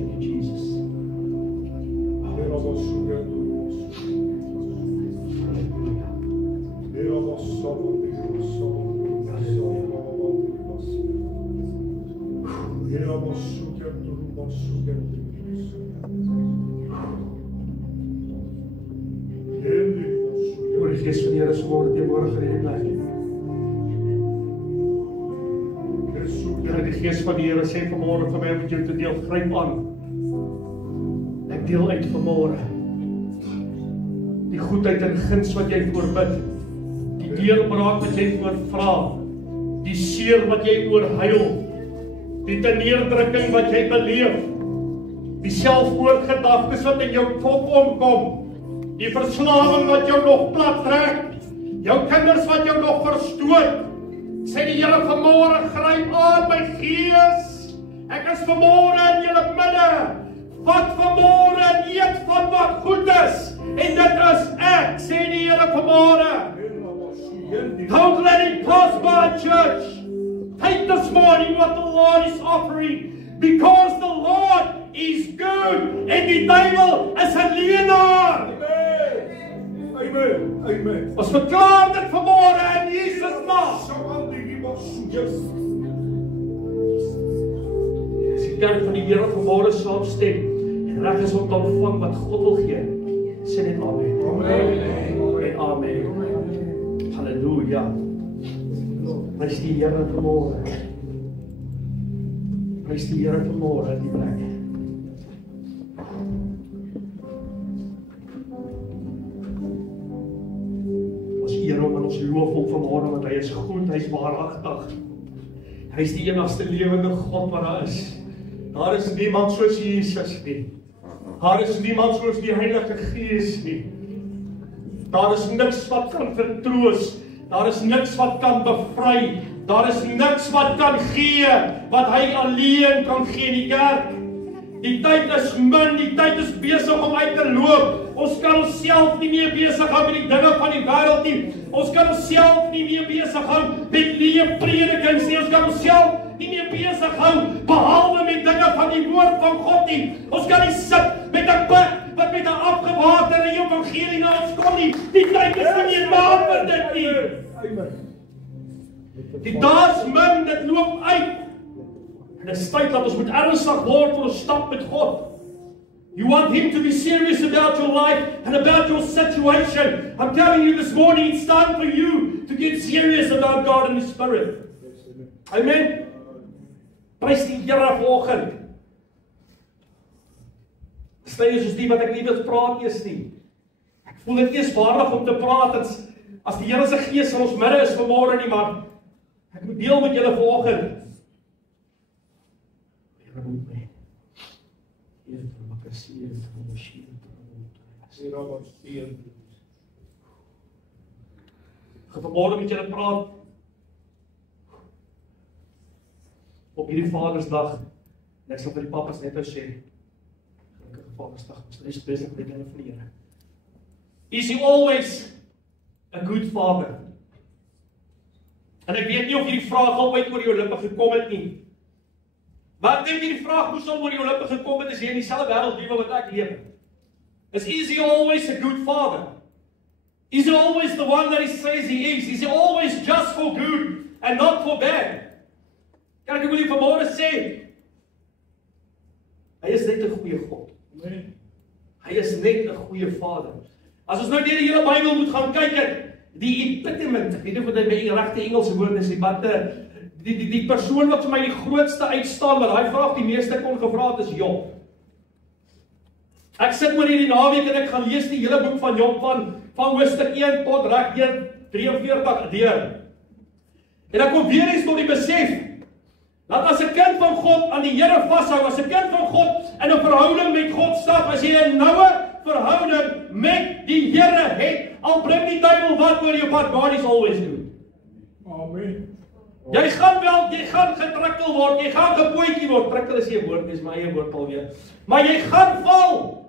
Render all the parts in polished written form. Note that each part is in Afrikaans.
you, Jesus. Holy Gees van die Here is vanmôre teenwoordig in hierdie plek. Die Gees van die Here sê vanmôre vir my om met jou te deel, gryp aan. Ek deel uit vanmôre die goedheid en guns wat jy voorbid, die deurbraak wat jy voorvra, die seer wat jy oorhuil, die teneerdrukking wat jy beleef, die selfmoordgedagtes wat in jou kop omkom, die verslawing wat jou nog plat trek, jou kinders wat jou nog verstoot. Sê die Here vanmôre, gryp aan my Gees. Ek is vanmôre in julle midde. Vat vanmôre en eet van wat goed is. En dit is ek, sê die Here vanmôre. Don't let it pass by, church. Take this morning what the Lord is offering. Because the Lord is good. En die duiwel is 'n leienaar. Amen. Amen. Ons verklaar dit vanmôre in Jesus naam. As die kerk van die Here vanmôre saamstem en reg is om te ontvang wat God wil gee, sê net amen. Amen. En amen. Halleluja. Prys die Here vanmôre. Prys die Here vanmôre in die plek. Om in ons loof om vanmôre, want hy is goed, hy is waaragtig. Hy is die enigste lewende God wat daar is. Daar is niemand soos Jesus nie. Daar is niemand soos die Heilige Gees nie. Daar is niks wat kan vertroos. Daar is niks wat kan bevry. Daar is niks wat kan gee, wat hy alleen kan gee in die kerk. Die tyd is min, die tyd is besig om uit te loop. Ons kan onsself nie meer besig hou met die dinge van die wêreld nie. Ons kan onsself nie meer besig hou met leë predikings nie. Ons kan onsself nie meer besig hou behalwe met dinge van die woord van God nie. Ons kan nie sit met 'n pik wat met 'n afgewaterde evangelie na ons kom nie. Die tyd is nie meer daar vir dit nie. Die dae is min, dit loop uit. En dit is tyd dat ons moet ernstig word vir ons stap met God. You want Him to be serious about your life and about your situation. I'm telling you this morning, it's time for you to get serious about God and His Spirit. Amen. Prys die Here vanoggend. Stay soos die wat ek nie wil praat eers nie. Ek voel dit eers waardig om te praat as die Here se Gees in ons midde is vanmôre nie, maar ek moet deel met julle vanoggend. Here moet my Ek gaan vanmôre met julle praat op hierdie Vadersdag. En ek sal vir die papas net nou sê, gelukkige Vadersdag, ons is besig met die dinge van die Here. Is He always a good Father? En ek weet nie of hierdie vraag al ooit oor jou lippe gekom het nie. Maar ek dink die vraag moes al oor jou lippe gekom het as jy in dieselfde wêreld lewe wat ek leef. Is He always a good Father? Is He always the one that He says He is? Is He always just for good and not for bad? Kan ek wil nie vanmôre sê, Hy is net 'n goeie God. Hy is net 'n goeie Vader. As ons nou deur die hele Bybel moet gaan kyk het, die epitome, ek weet nie of dit by regte Engelse woord is, maar die persoon wat vir my die grootste uitstaan wat daai vraag die meeste kon gevra het, is Job. Ek sit oor hierdie naweek en ek gaan lees die hele boek van Job van hoofstuk 1 tot reg 43 deur. En ek kom weer eens tot die besef dat as 'n kind van God aan die Here vashou, as 'n kind van God in 'n verhouding met God stap, as jy 'n noue verhouding met die Here het, al bring die duiwel wat oor jou pad, God is always good. Amen. Jy gaan getrikkel word, jy gaan gepootjie word. Trikkel is nie 'n woord, dis my eie woord alweer. Maar jy gaan val.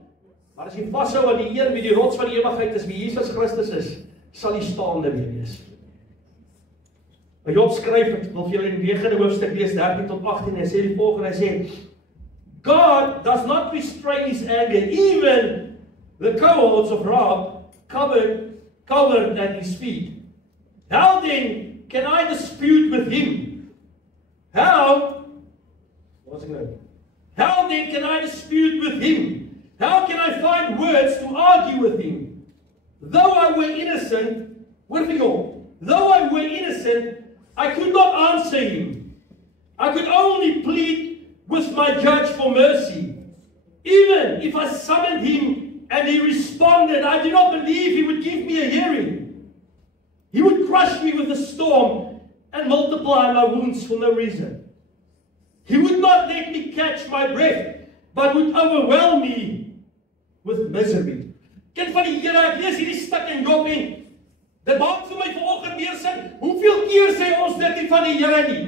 Maar as jy vashou aan die een wie die rots van die ewigheid is, wie Jesus Christus is, sal jy staande wees. Maar Job skryf, ek wil vir julle in die 9de hoofstuk lees, 13 tot 18, hy sê die volgende, hy sê, God does not restrain his anger, even the cohorts of wrath covered at his feet. How then can I dispute with him? How then can I dispute with him? How can I find words to argue with him? Though I were innocent, though I were innocent, I could not answer him. I could only plead with my judge for mercy. Even if I summoned him and he responded, I do not believe he would give me a hearing. He would crush me with a storm and multiply my wounds for no reason. He would not let me catch my breath, but would overwhelm me with misery. Kind van die Here, ek lees hierdie stuk in Job en dit maak vir my vanoggend meer sin. Hoeveel keer sê ons dit nie van die Here nie?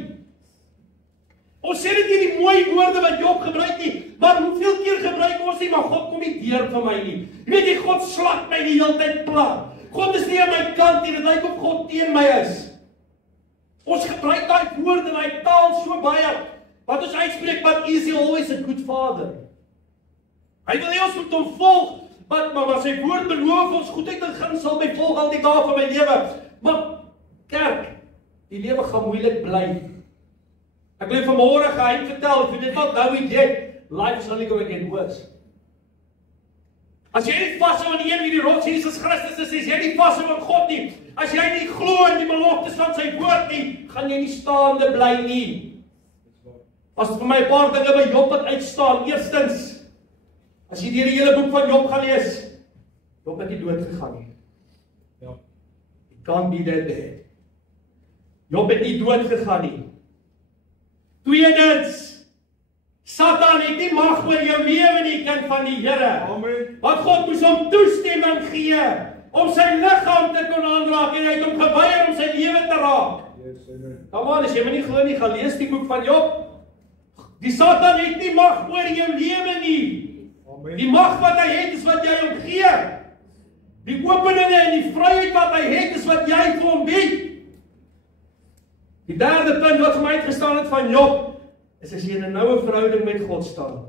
Ons sê dit nie die mooi woorde wat Job gebruik nie, maar hoeveel keer gebruik ons nie, maar God kom nie deur vir my nie. Jy weet jy, God slag my die hele tyd plat. God is nie aan my kant nie, dit lyk of God teen my is. Ons gebruik daai woorde en daai taal so baie, wat ons uitspreek, but is he always a good father? Hy wil nie ons moet hom volg, maar sy woord beloof ons goedheid en guns sal my volg al die dae van my lewe. Maar kerk, die lewe gaan moeilik bly. Ek wil vanmôre geheim vertel, if you did not know it yet, life is only going to get worse. As jy nie vashou aan die een wie die rots Jesus Christus is, as jy nie vashou aan God nie, as jy nie glo in die beloftes van sy woord nie, gaan jy nie staande bly nie. As vir my 'n paar dinge by Job wat uitstaan, eerstens, as jy deur die hele boek van Job gaan lees, Job het nie dood gegaan nie. Ja. It can't be that bad. Job het nie dood gegaan nie. Tweedens, Satan het nie mag oor jou lewe nie, kind van die Here. Amen. Want God moes hom toestemming gee om sy liggaam te kon aanraak en hy het hom geweier om sy lewe te raak. Yes, amen. Kom aan, as jy my nie glo nie, gaan lees die boek van Job. Die Satan het nie mag oor jou lewe nie. Die mag wat hy het is wat jy hom gee. Die openinge en die vryheid wat hy het is wat jy vir hom bied. Die derde punt wat vir my uitgestaan het van Job is as jy in 'n noue verhouding met God staan.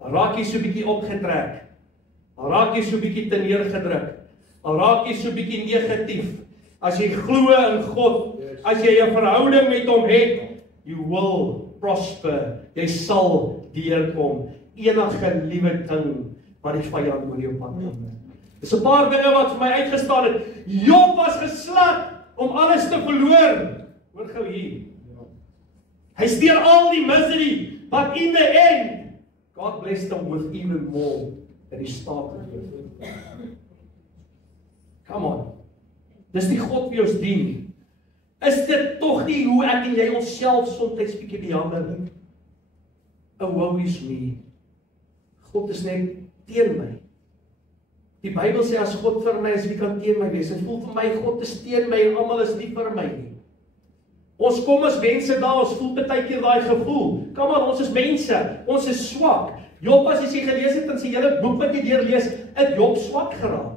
Dan raak jy so bietjie opgetrek. Dan raak jy so bietjie teneergedruk. Dan raak jy so bietjie negatief. As jy glo in God, as jy 'n verhouding met hom het, you will prosper. Jy sal deurkom. Enige liewe ding wat die vyand oor jou pad kom. Dis 'n paar dinge wat vir my uitgestaan het. Job was geslat om alles te verloor. Hoor gou hier. Hy steur al die misery, but in the end, God blessed him with even more than he started with. Come on. Dis die God wie ons dien. Is dit tog nie hoe ek en jy onsself soms bietjie behandel nie? Oh, woe is me. God is net teen my. Die Bybel sê as God vir my is, wie kan teen my wees? Dit voel vir my God is teen my en almal is nie vir my nie. Ons kom as mense daar, ons voel baie keer daai gevoel. Kom aan, ons is mense, ons is swak. Job, as jy gelees het in sy hele boek wat jy deurlees, het Job swak geraak.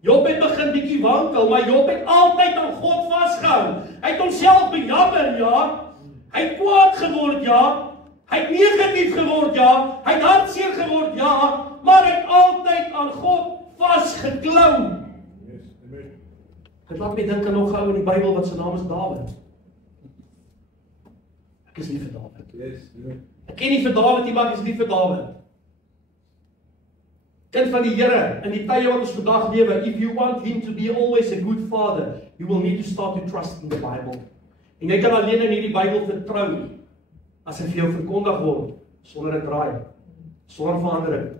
Job het begin bietjie wankel, maar Job het altyd aan God vasgehou. Hy het homself bejammer, ja. Hy het kwaad geword, ja. Hy het negatief geword, ja. Hy het hartseer geword, ja. Maar hy het altyd aan God vasgeklou. Yes, amen. Ek laat my dink aan nog gou in die Bybel wat sy naam is Dawid. Ek is lief vir Dawid. Yes, amen. Ek ken nie vir Dawid nie, maar ek is lief vir Dawid. Kind van die Here, in die tye wat ons vandag lewe, if you want him to be always a good father, you will need to start to trust in the Bible. En jy kan alleen in hierdie Bybel vertrou, as hy vir jou verkondig word, sonder 'n draai, sonder verandering,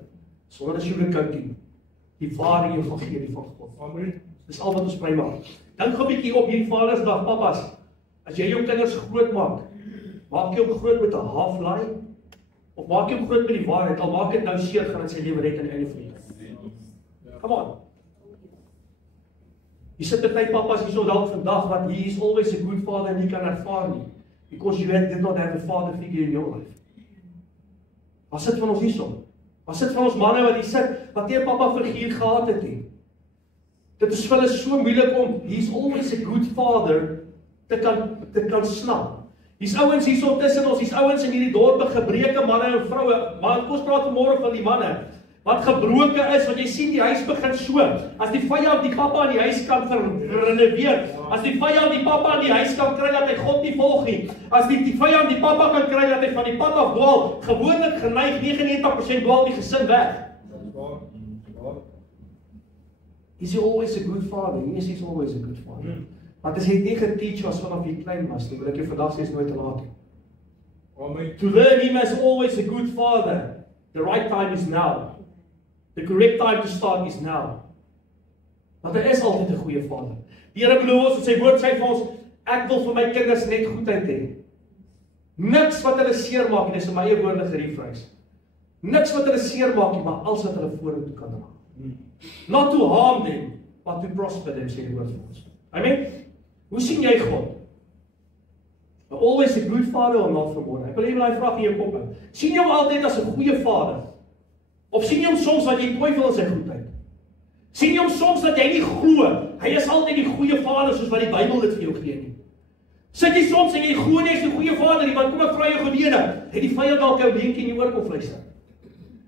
sonder 'n sugarcoating, die ware evangelie van God. Amen. Dis al wat ons pry maak. Dink gou 'n bietjie op hierdie Vadersdag, pappas. As jy jou kinders groot maak, maak jy hom groot met 'n half-lie, of maak jy hom groot met die waarheid, al maak dit nou seer, gaan dit sy lewe red aan die einde van die dag. Come on. Jy sit baie pappas hierso dalk vandag wat he is always a good father en jy kan ervaar nie, because you did not have a father figure in your life. Wat sit van ons hierso? Wat sit van ons manne wat hier sit, wat nie 'n pappa figuur gehad het nie? Dit is vir hulle so moeilik om, he is always a good father, te kan snap. Hier's ouens hierso tussen ons, hier's ouens in hierdie dorpe, gebreke manne en vroue. Maar kom ons praat vanmôre van die manne wat gebroke is, want jy sien die huis begin so. As die vyand die pappa in die huis kan renoveer, as die vyand die pappa in die huis kan kry dat hy God nie volg nie, as die vyand die pappa kan kry dat hy van die pad af dwaal, gewoonlik geneig 99% dwaal die gesin weg. Is he always a good father? Yes, he's always a good father. Want as jy dit nie geteach was vanaf jy klein was, dan wil ek jou vandag sê is nooit te laat nie. Amen. To learn him as always a good father, the right time is now. The correct time to start is now. Want hy is altyd 'n goeie vader. Die Here beloof ons, sy woord sê vir ons, ek wil vir my kinders net goedheid hê. Niks wat hulle seer maak nie, dis in my eie woorde gerefreis. Niks wat hulle seer maak nie, maar alles wat hulle vorentoe kan dra. Not to harm them, but to prosper them, sê die woord vir ons. Amen. Hoe sien jy God? Always a good father or not vanmôre? Ek wil hê jy vraag in jou kop hou. Sien jy hom altyd as 'n goeie vader? Of sien jy hom soms dat jy twyfel in sy goedheid? Sien jy hom soms dat jy nie glo hy is altyd die goeie vader soos wat die Bybel dit vir jou gee nie? Sit jy soms en jy glo nie hy is 'n goeie vader nie, want kom ek vra jou gedene, het die vyand dalk jou leentjie in die oor kom fluister?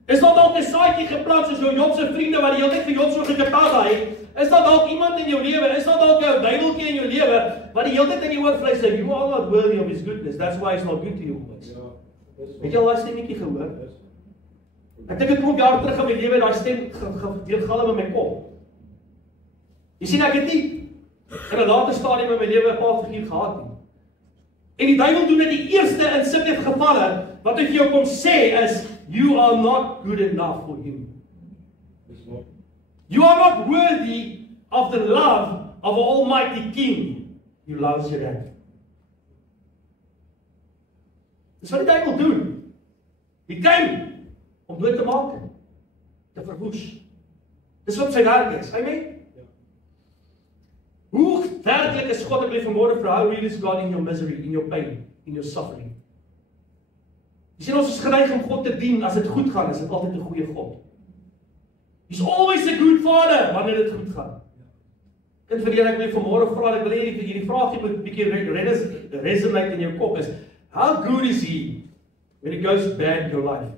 Is daar dalk 'n saadjie geplant soos jou Job se vriende wat die hele tyd vir Job so geketaga het? Is daar dalk iemand in jou lewe? Is daar dalk 'n Bybeltjie in jou lewe wat die hele tyd in die oor fluister? You are not worthy of his goodness. That's why it's not good to you always. Het jy al daai stemmetjie gehoor? Ek dink 'n klomp jaar terug in my lewe daai stem deurgalm in my kop. Jy sien ek het nie in 'n later stadium in my lewe 'n paarfiguur gehad nie. En die duiwel doen dit die eerste in sulke gevalle wat hy vir jou kom sê is you are not good enough for him. You are not worthy of the love of an almighty king who loves your dad. Dis wat die duiwel doen. Hy kom om dood te maak, te verwoes. Dis wat sy werk is. Amen. Hoe werklik is God? Ek wil vanmôre vra, how real is God in your misery, in your pain, in your suffering? Jy sien ons is geneig om God te dien as dit goed gaan, is dit altyd 'n goeie God. He's always a good father wanneer dit goed gaan. Kind vir ek wil vanmôre vra, ek wil hê hierdie vraagie moet 'n bietjie resonate in jou kop is, how good is he when it goes bad in your life?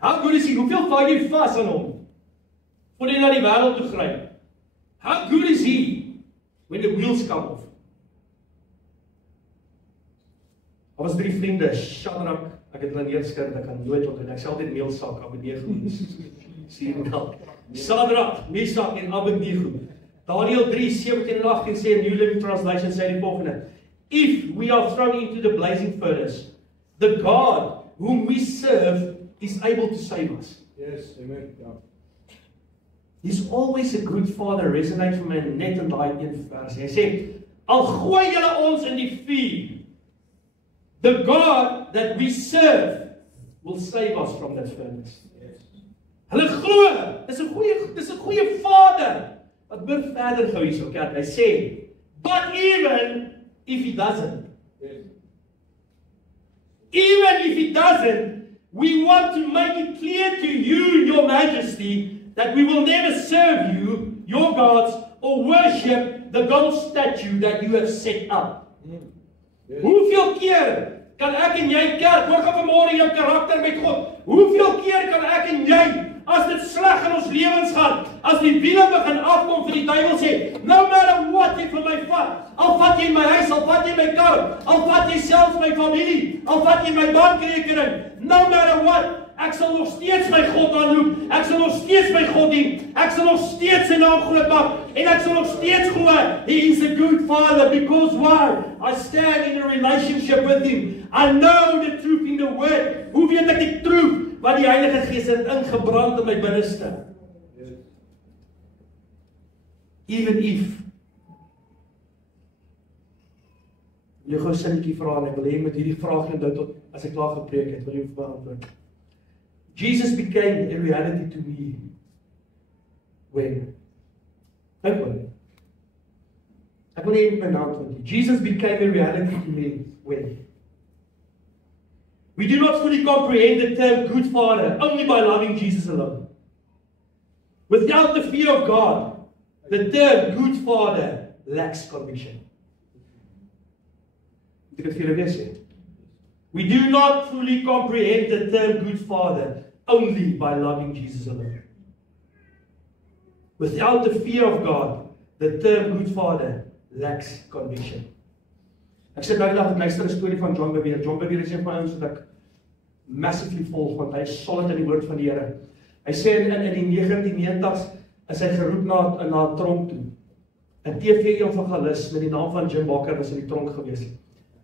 How good is he? Hoeveel val jy vas aan hom? Voordat jy na die wêreld toe gryp. How good is he when the wheels come off? Daar was 3 vriende, Shadrach, ek het hulle neergeskryf, ek kan nooit onthou, ek sê altyd meelsak, Abednego. Sien dan. Shadrach, Meshach en Abednego. Daniël 3:17-18 sê in New Living Translation sê die volgende: If we are thrown into the blazing furnace, the God whom we serve is able to save us. Yes, amen. Yeah. He's always a good father, resonate vir my net in daai een vers. Hy sê, al gooi julle ons in die vuur, the God that we serve will save us from that furnace. Yes. Hulle glo, dis 'n goeie vader. Wat moet verder gou hierso kyk. Hy sê, but even if he doesn't. Yes. Even if he doesn't, we want to make it clear to you, your majesty, that we will never serve you, your gods, or worship the gold statue that you have set up. Yes. Hoeveel keer kan ek en jy kerk, hoor gaan vanmôre jou karakter met God, hoeveel keer kan ek en jy, as dit sleg in ons lewens gaan, as die wiele begin afkom vir die duiwel sê, no matter what jy vir my vat, al vat jy my huis, al vat jy my kar, al vat jy selfs my familie, al vat jy my bankrekening, no matter what, ek sal nog steeds my God aanroep, ek sal nog steeds my God dien, ek sal nog steeds sy naam groot maak, en ek sal nog steeds glo, he is a good father, because why? I stand in a relationship with him, I know the truth in the word, hoe weet ek die truth, wat die Heilige Gees het ingebrand in my binneste. Yes. Even if. Jy gou 'n sinnetjie vra en ek wil hê met hierdie vraag onthou tot as ek klaar gepreek het, wil jy vir my antwoord. Jesus became a reality to me. When? Ek wil hê my naam onthoud. Jesus became a reality to me when? We do not fully comprehend the term good father only by loving Jesus alone. Without the fear of God, the term good father lacks conviction. Ek het vir julle weer sê. We do not fully comprehend the term good father only by loving Jesus alone. Without the fear of God, the term good father lacks conviction. Ek sit nou die dag, ek luister 'n storie van John Bevere. John Bevere is een van ons wat ek massively volg, want hy is solid in die woord van die Here. Hy sê in die 1990s is hy geroep na 'n tronk toe. 'n TV-evangelis met die naam van Jim Bakker was in die tronk gewees.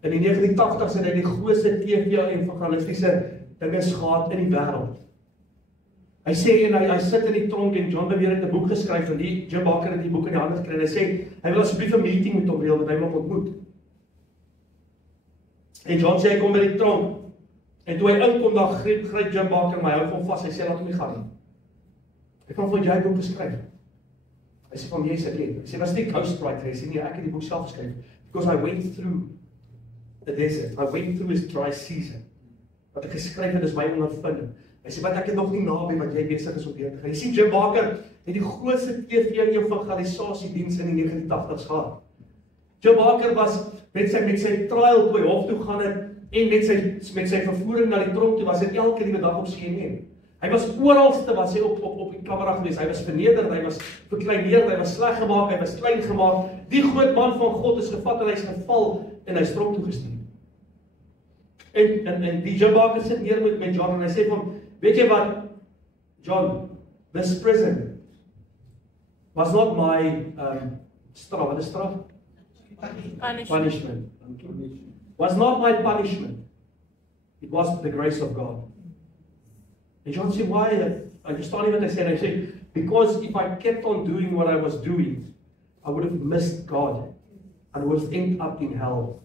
In die 1980s het hy die grootste TV-evangelistiese dinge gehad in die wêreld. Hy sê, en hy sit in die tronk en John Bevere het 'n boek geskryf en Jim Bakker het die boek in die hande gekry en hy sê, hy wil asseblief 'n meeting met hom reël, want hy wil hom ontmoet. En John sê, hy kom by die tronk, en toe hy inkom, dan gryp Jim Bakker my, hou hom vas, hy sê, laat hom nie gaan nie. Ek vra, wat jy boek geskryf? Hy sê, van jy is alleen. Hy sê, was nie ghostwriter, hy sê, nee, ek het die boek self geskryf, because I went through the desert, I went through his dry season. Wat ek geskryf het, is my ondervinding. Hy sê, wat ek het nog nie naby wat jy besig is om deur te gaan. Jy sien, Jim Bakker het die grootste TV-evangelisasiediens in die 1980s gehad. Jim Bakker was met sy trial toe hy hof toe gaan het, en met sy vervoering na die tronk toe, was hy elke liewe dag op CNN. Hy was oralste, was hy op die kamera gewees, hy was vernederd, hy was verkleineerd, hy was sleg gemaak, hy was klein gemaak. Die groot man van God is gevat en hy is geval en hy is tronk toe gestuur. En die Jim Bakker sit neer met John en hy sê van, weet jy wat, John, this prison was not my straf, wat is straf? Punishment. Was not my punishment. It was the grace of God. And John said, why? I just thought what I said. I said, because if I kept on doing what I was doing, I would have missed God. And would have ended up in hell.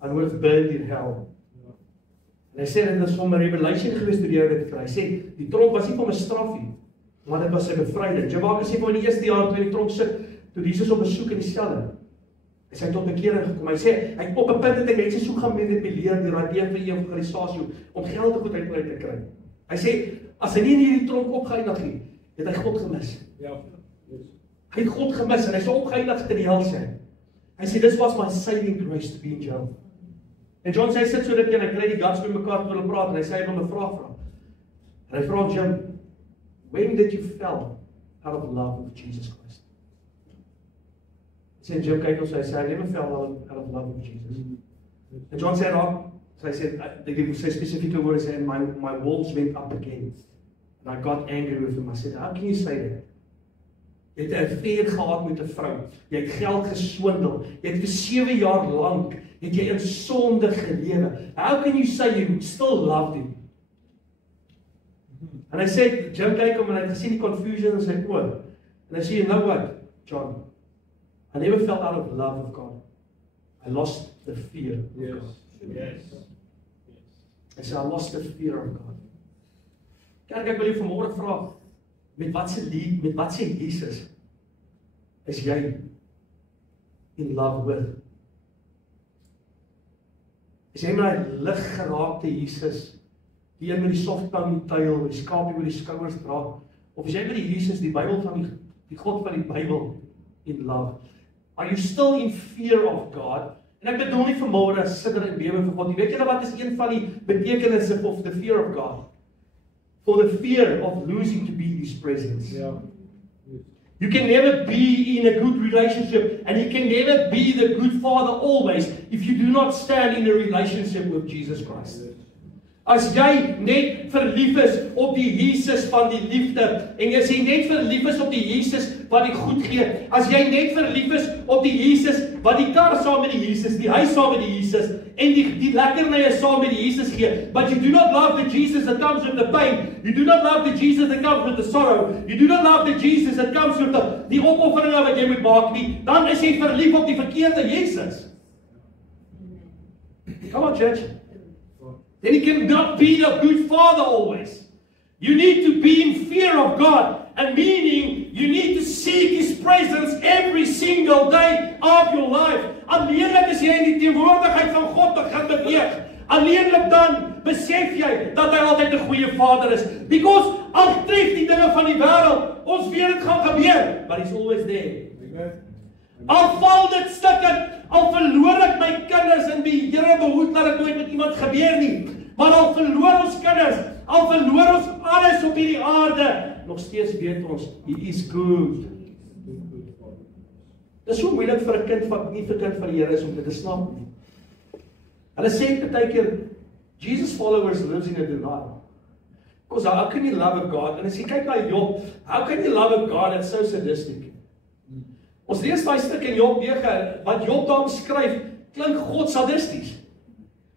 And would have burned in hell. En hy sê, dit is van my revelation geweest toe die ou dit kry. Hy sê, die tronk was nie van my straf nie, maar dit was sy bevryding. Jim Bakker sê, van die eerste jaar toe in die tronk sit, toe Jesus op besoek in die selle, is hy tot bekering gekom. Hy sê, hy op 'n punt het hy mense so gaan manipuleer deur daai evangelisasie om geld te goed uit te kry. Hy sê, as hy nie in hierdie tronk opgeëindig nie, het hy God gemis. Ja. Hy het God gemis en hy sou opgeëindig in die hel sê. Hy sê, this was my saving grace to be in jail. En John sê, hy sit so dit en hy kry die guts met mekaar te wil praat en hy sê, hy wil 'n vraag vra. En hy vra Jim, when did you fell out of love with Jesus Christ? Hy sê, Jim kyk ons, hy sê, I never fell out of love with Jesus. En John sê, so hy sê, sy specifieke woorde sê, my walls went up again. And I got angry with him. I said, how can you say that? Jy het 'n affair gehad met 'n vrou. Jy het geld geswindel. Jy het vir 7 jaar lank het jy in sonde gelewe. How can you say you still loved him? En hy sê, Jim kyk hom en hy het gesien die confusion in sy oë. En hy sê, you know what, John? I never fell out of love of God. I lost the fear of God. Yes. Hy sê, I lost the fear of God. Kerk, ek wil jou vanmôre vra, met wat sê Jesus is jy in love with? Is jy met die lig geraakte Jesus, die een met die softponytail, die skapie oor die skouers dra, of is jy met die Jesus, die Bybel van die God van die Bybel, in love? Are you still in fear of God? En ek bedoel nie vanmôre sidder en bewe vir God. Weet julle wat is een van die betekenisse of the fear of God? For the fear of losing to be in His presence. Yeah. You can never be in a good relationship, and you can never be the good father always if you do not stand in a relationship with Jesus Christ. As jy net verlief is op die Jesus van die liefde, en as jy net verlief is op die Jesus wat die goed gee, as jy net verlief is op die Jesus wat die kar saam met die Jesus, die huis saam met die Jesus, en die lekkernye saam met die Jesus gee, but you do not love the Jesus that comes with the pain, you do not love the Jesus that comes with the sorrow, you do not love the Jesus that comes with die opofferinge wat jy moet maak nie, dan is jy verlief op die verkeerde Jesus. Come on, church. Then he cannot be the good father always. You need to be in fear of God, and meaning you need to seek His presence every single day of your life. Alleenlik as jy in die teenwoordigheid van God begin beweeg, alleenlik dan besef jy dat hy altyd 'n goeie vader is. Because al tref die dinge van die wêreld, ons weet dit gaan gebeur, but He's always there. Al val dit stukkend, al verloor ek my kinders en die Here Here behoed dat dit nooit met iemand gebeur nie. Maar al verloor ons kinders, al verloor ons alles op hierdie aarde, nog steeds weet ons, He is good. Dit is so moeilik vir 'n kind van, nie vir 'n kind van die Here is om dit te snap nie. Hulle sê baie keer, Jesus followers lives in a denial. Because how can you love a God? En as jy kyk na Job, how can you love a God that's so sadistic? Ons lees daai stuk in Job 9, wat Job daar beskryf, klink God sadisties.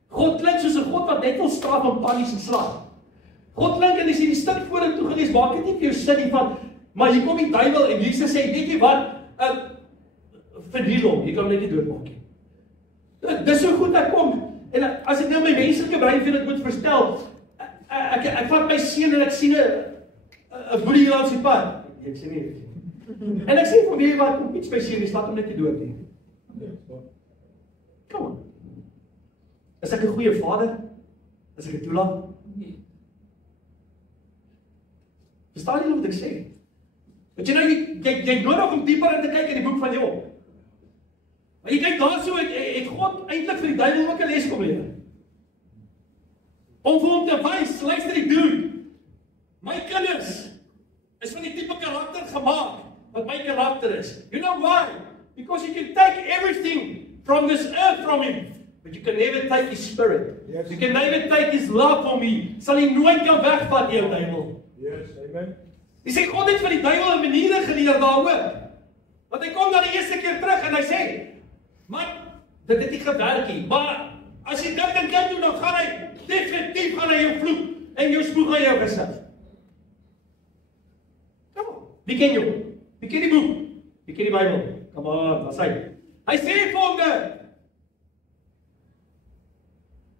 God klink soos 'n God wat net wil straf en punish en slag. God klink, en as jy die stuk vorentoe gelees, maak dit nie vir jou sin nie van, maar hier kom die duiwel en Jesus sê, weet jy wat, verniel hom, jy kan hom net nie doodmaak nie. Dis so goed ek kom, en as ek nou my menslike brein vir dit moet verstel, ek vat my seun en ek sien 'n boelie hier langs die pad. Ek sê nie. En ek sê vir wie wat kom iets my seun, laat hom net nie dood nie. Kom on. Is ek 'n goeie vader? Is ek 'n toelaat? Verstaan jy wat ek sê? Want jy nou, jy nodig om dieper in te kyk in die boek van Job. Maar jy kyk daar so, het God eintlik vir die duiwel ook 'n les kom leer. Om vir hom te wys, luister die dude, my kinders is van die tipe karakter gemaak, wat my karakter is. You know why? Because you can take everything from this earth from him, but you can never take his spirit. Yes. You can never take his love from me. Sal hy nooit kan wegvat, jou duiwel. Yes, amen. Jy sê, God het vir die duiwel 'n manier geleer daaroor. Want hy kom dan die eerste keer terug en hy sê, man, dit het nie gewerk nie, maar as jy dit en dit doen, dan gaan hy, definitief gaan hy jou vloek en jou spoeg aan jou gesig. Kom on, wie ken jou? Wie ken die boek? Wie ken die Bybel? Kom on, wat sê hy? Hy sê volgende,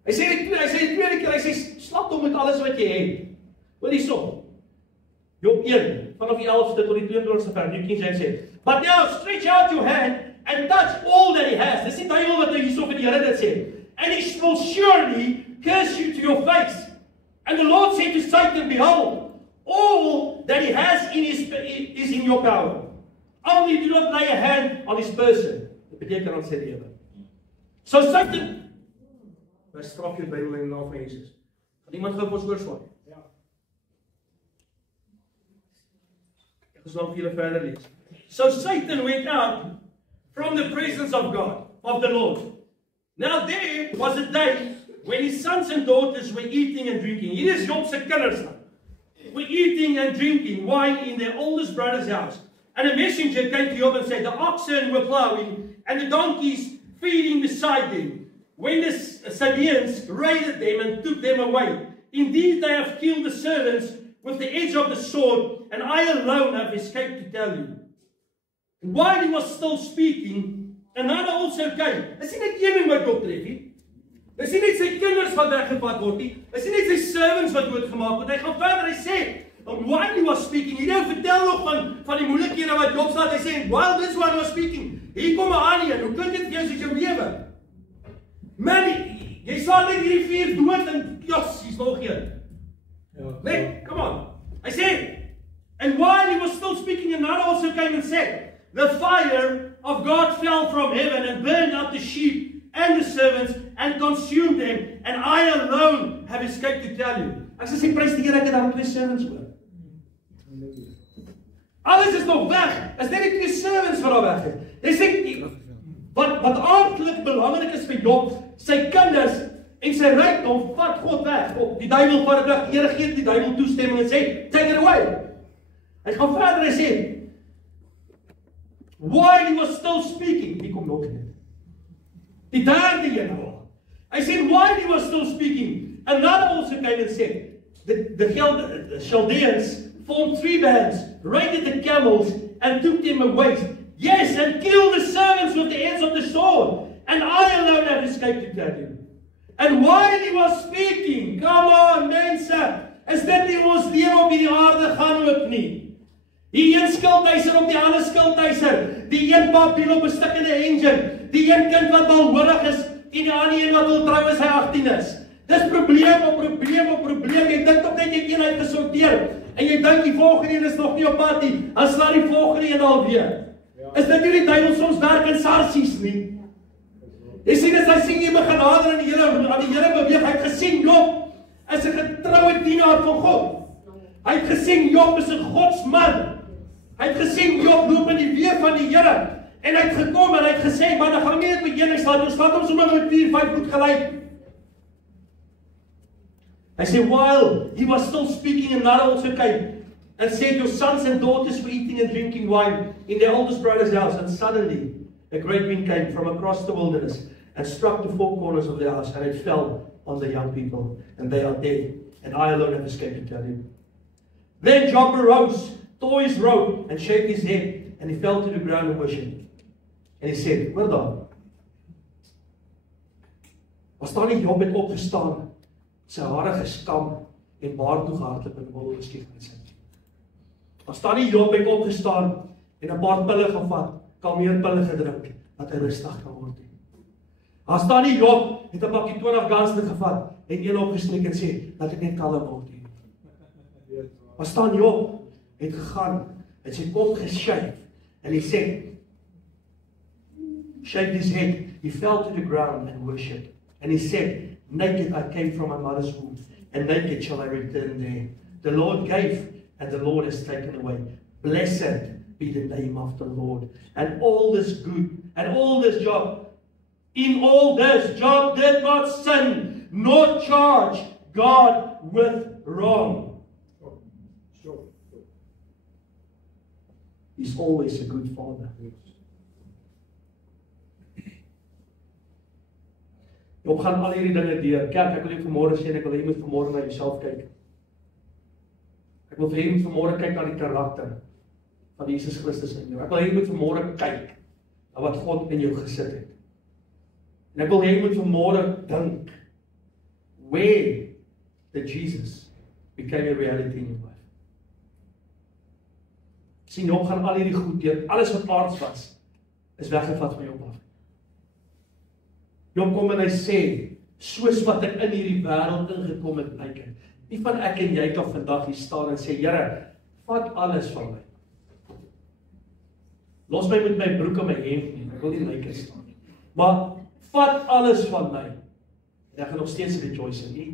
hy sê die tweede keer, hy sê, slap hom met alles wat jy het. Hoor hierso, Job 1, vanaf die 11ste tot die 22ste vers, New King James sê, but now stretch out your hand and touch all that he has. Dis die duiwel wat nou hierso vir die Here dit sê. And he will surely curse you to your face. And the Lord said to Satan, behold, all that he has is in your power. Only do not lay a hand on his person. Dit beteken dan sê die Here. So Satan, wij straf jou duiwel in die naam van Jesus. Gaan iemand gou ons oorslaan? Ja. Ek gaan vir julle verder lees. So Satan went out from the presence of God, of the Lord. Now there was a day when his sons and daughters were eating and drinking. Hier is Job se kinders nou. Were eating and drinking wine in their oldest brother's house. And a messenger came to Job and said, the oxen were plowing and the donkeys feeding beside them, when the Sabeans raided them and took them away. Indeed, they have killed the servants with the edge of the sword, and I alone have escaped to tell you. While he was still speaking, another also came. Is nie net een ding wat Job tref nie. Is nie net sy kinders wat weggevat word nie. Is nie net sy servants wat doodgemaak word. Hy gaan verder, hy sê, while he was speaking, hy nou vertel nog van die moeilikhede wat Job staat, hy sê, while this one was speaking, hier kom 'n ander een, hoe klink dit vir jou soos jou lewe? Man, jy sal net hierdie 4 dood en, jos, hier's nog een. Nee, come on. I said, and while he was still speaking, another also came and said, the fire of God fell from heaven and burned up the sheep and the servants and consumed them, and I alone have escaped to tell you. Ek sê, prys die Here, ek het daar 2 servants oor. Alles is nog weg. Is net die 2 servants wat daar weg is. Hy sê, wat aardklik belangrik is vir Job, sy kinders en sy rykdom vat God weg. Die duiwel vat dit weg. Die Here gee die duiwel toestemming en sê, take it away. Hy gaan verder en sê, while he was still speaking, die kom nog nie. Die derde een al. Hy sê, while he was still speaking, another also came and said, the Chaldeans formed 3 bands, raided the camels, and took them away. Yes, and killed the servants with the edge of the sword. And I alone have escaped to tell you. And while he was speaking, come on, mense, is dit nie ons lewe op hierdie aarde gaan ook nie. Die een skildhuiser op die ander skildhuiser, die een papier op 'n stikkende engine, die een kind wat balhoorig is, en die ander een wat wil trou as hy 18 is. Dis probleem op probleem op probleem. Jy dink op net jy een uitgesorteer, en jy dink die volgende een is nog nie op pad nie, dan slaan die volgende een alweer. Is dit nie die duiwel soms werk in sarsies nie? Jy sien as hy sien jy begin nader aan die Here beweeg, hy het gesien Job is 'n getroue dienaar van God. Hy het gesien Job is 'n Godsman. Hy het gesien Job loop in die weë van die Here. En hy het gekom en hy het gesê, maar dan gaan nie net met een staan, ons vat hom sommer met 4, 5 goed gelyk. Hy sê, while he was still speaking, another also came and said, your sons and daughters were eating and drinking wine in their oldest brother's house. And suddenly, a great wind came from across the wilderness and struck the four corners of the house, and it fell on the young people, and they are dead, and I alone have escaped to tell you. Then Job arose, tore his robe, and shaved his head, and he fell to the ground and worshipped. En hy sê, hoor daar, as daar nie Job het opgestaan, sy hare geskam en baard toe gehardloop in die wol geskiet met sy. As daar nie Job het opgestaan en 'n paar pille gevat, kalmeerpille gedrink, dat hy rustig kan word. As daar nie Job het 'n bakkie 20 ganse gevat en een opgesneek en sê, dat ek net kalm word. As daar Job het gegaan, het sy kop geshave en hy sê, shaved his head, he fell to the ground and worshipped. And he said, naked I came from my mother's womb, and naked shall I return there. The Lord gave, and the Lord has taken away. Blessed be the name of the Lord. And all this good, and all this Job, in all this, Job did not sin, nor charge God with wrong. He's always a good father. Job gaan al hierdie dinge deur. Kerk, ek wil jy vanmôre sê, ek wil jy moet vanmôre na jouself kyk. Ek wil vir jy moet vanmôre kyk na die karakter van Jesus Christus in jou. Ek wil jy moet vanmôre kyk na wat God in jou gesit het. En ek wil jy moet vanmôre dink, where did Jesus became a reality in your life? Sien, Job gaan al hierdie goed deur, alles wat aards was, is weggevat van Job af. Job kom en hy sê, soos wat ek in hierdie wêreld ingekom het, blyk ek. Nie van ek en jy kan vandag hier staan en sê, Here, vat alles van my. Los my met my broek en my hemp nie, ek wil nie lyk staan nie. Maar, vat alles van my. En ek gaan nog steeds rejoice in nie.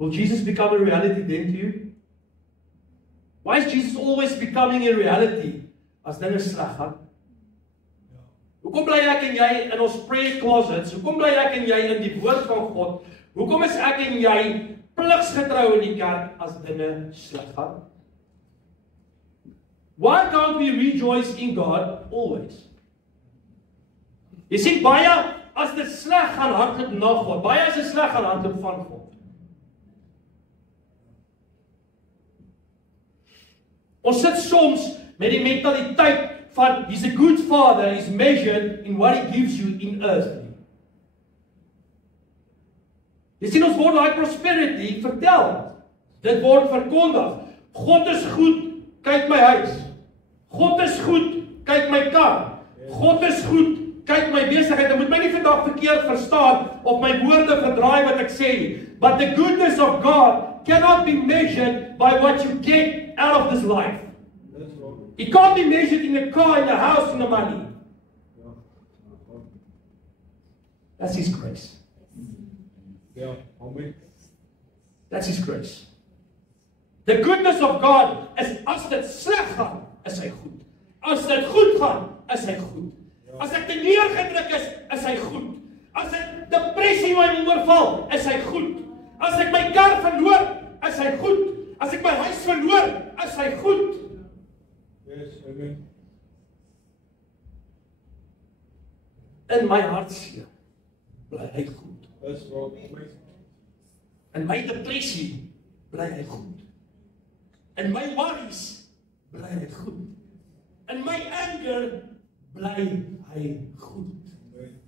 Will Jesus become a reality then to you? Why is Jesus always becoming a reality as dinge sleg gaan? Hoekom bly ek en jy in ons prayer closets? Hoekom bly ek en jy in die woord van God? Hoekom is ek en jy pligsgetrou in die kerk as dinge sleg gaan? Why can't we rejoice in God always? Jy sien baie as dit sleg gaan hardloop na God. Baie as dit sleg gaan hardloop van God. Ons sit soms met die mentaliteit van, he's a good father, is measured in what he gives you in earthly. Jy sien ons word daai prosperity vertel. Dit word verkondig. God is goed, kyk my huis. God is goed, kyk my kar. God is goed, kyk my besigheid. Jy moet my nie vandag verkeerd verstaan of my woorde verdraai wat ek sê nie. But the goodness of God cannot be measured by what you get out of this life. It can't be measured in a car, in a house, in the money. That's His grace. Yeah, amen. That's His grace. The goodness of God is, as dit sleg gaan, is Hy goed. As dit goed gaan, is Hy goed. As ek te neergedruk is Hy goed. As ek depressie my oorval, is Hy goed. As ek my kar verloor, is Hy goed. As ek my huis verloor, is Hy goed. Yes, amen. In my hartseer bly Hy goed. That's right, amen. In my depressie bly Hy goed. In my worries bly Hy goed. In my anger bly Hy goed. Amen.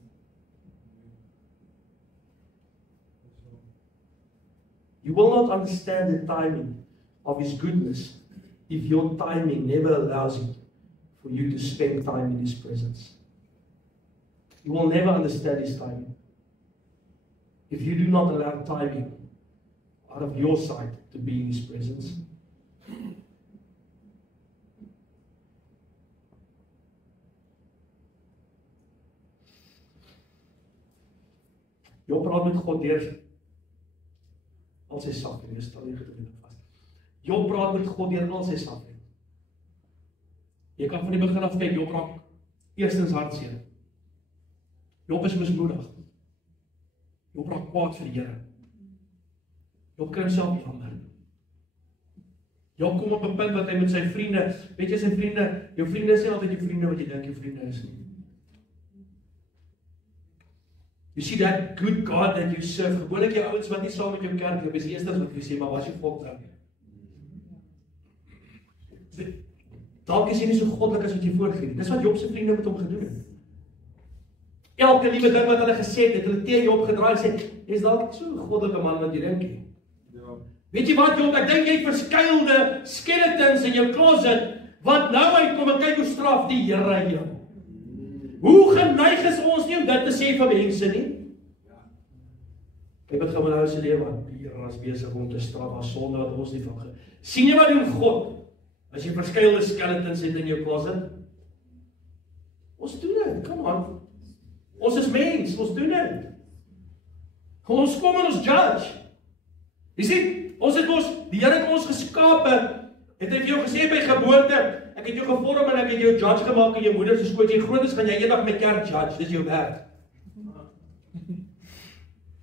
You will not understand the timing of His goodness if your timing never allows it for you to spend time in His presence. You will never understand His timing if you do not allow timing out of your side to be in His presence. Job praat met God deur al sy suffering, dis stel jy gedoen vas. Job praat met God deur al sy suffering. Jy kan van die begin af kyk, Job raak eerstens hartseer. Job is mismoedig. Job raak kwaad vir die Here. Job kry homself jammer. Job kom op 'n punt wat hy met sy vriende, weet jy sy vriende, jou vriende is nie altyd die vriende wat jy dink jou vriende is nie. You see that good God that you serve, gewoonlik jou ouens wat nie saam met jou kerk loop, is die eerstes wat jy sê, maar was jy God trou nie? Dalk is jy nie so goddelik as wat jy voorgee nie. Dis wat Job se vriende met hom gedoen het. Elke liewe ding wat hulle gesê het, hulle teen Job gedraai en sê, jy's dalk so 'n goddelike man wat jy dink nie. Ja. Weet jy wat Job, ek dink jy verskuilde skeletons in jou closet, wat nou uitkom en kyk hoe straf die Here jou. Hoe geneig is ons nie om dit te sê vir mense nie? Kyk wat gaan met nou se lewe aan. Die Here is besig om te straf as sonde wat ons nie van sien jy wat doen God? As jy verskeie skeletons het in jou closet? Ons doen dit, come on. Ons is mens, ons doen dit. Ons kom en ons judge. Jy sien, ons het die Here het ons geskape, het hy vir jou gesê by geboorte, ek het jou gevorm en ek het jou judge gemaak in jou moeder se skoot, jy groot is, gaan jy eendag my kerk judge, dis jou werk.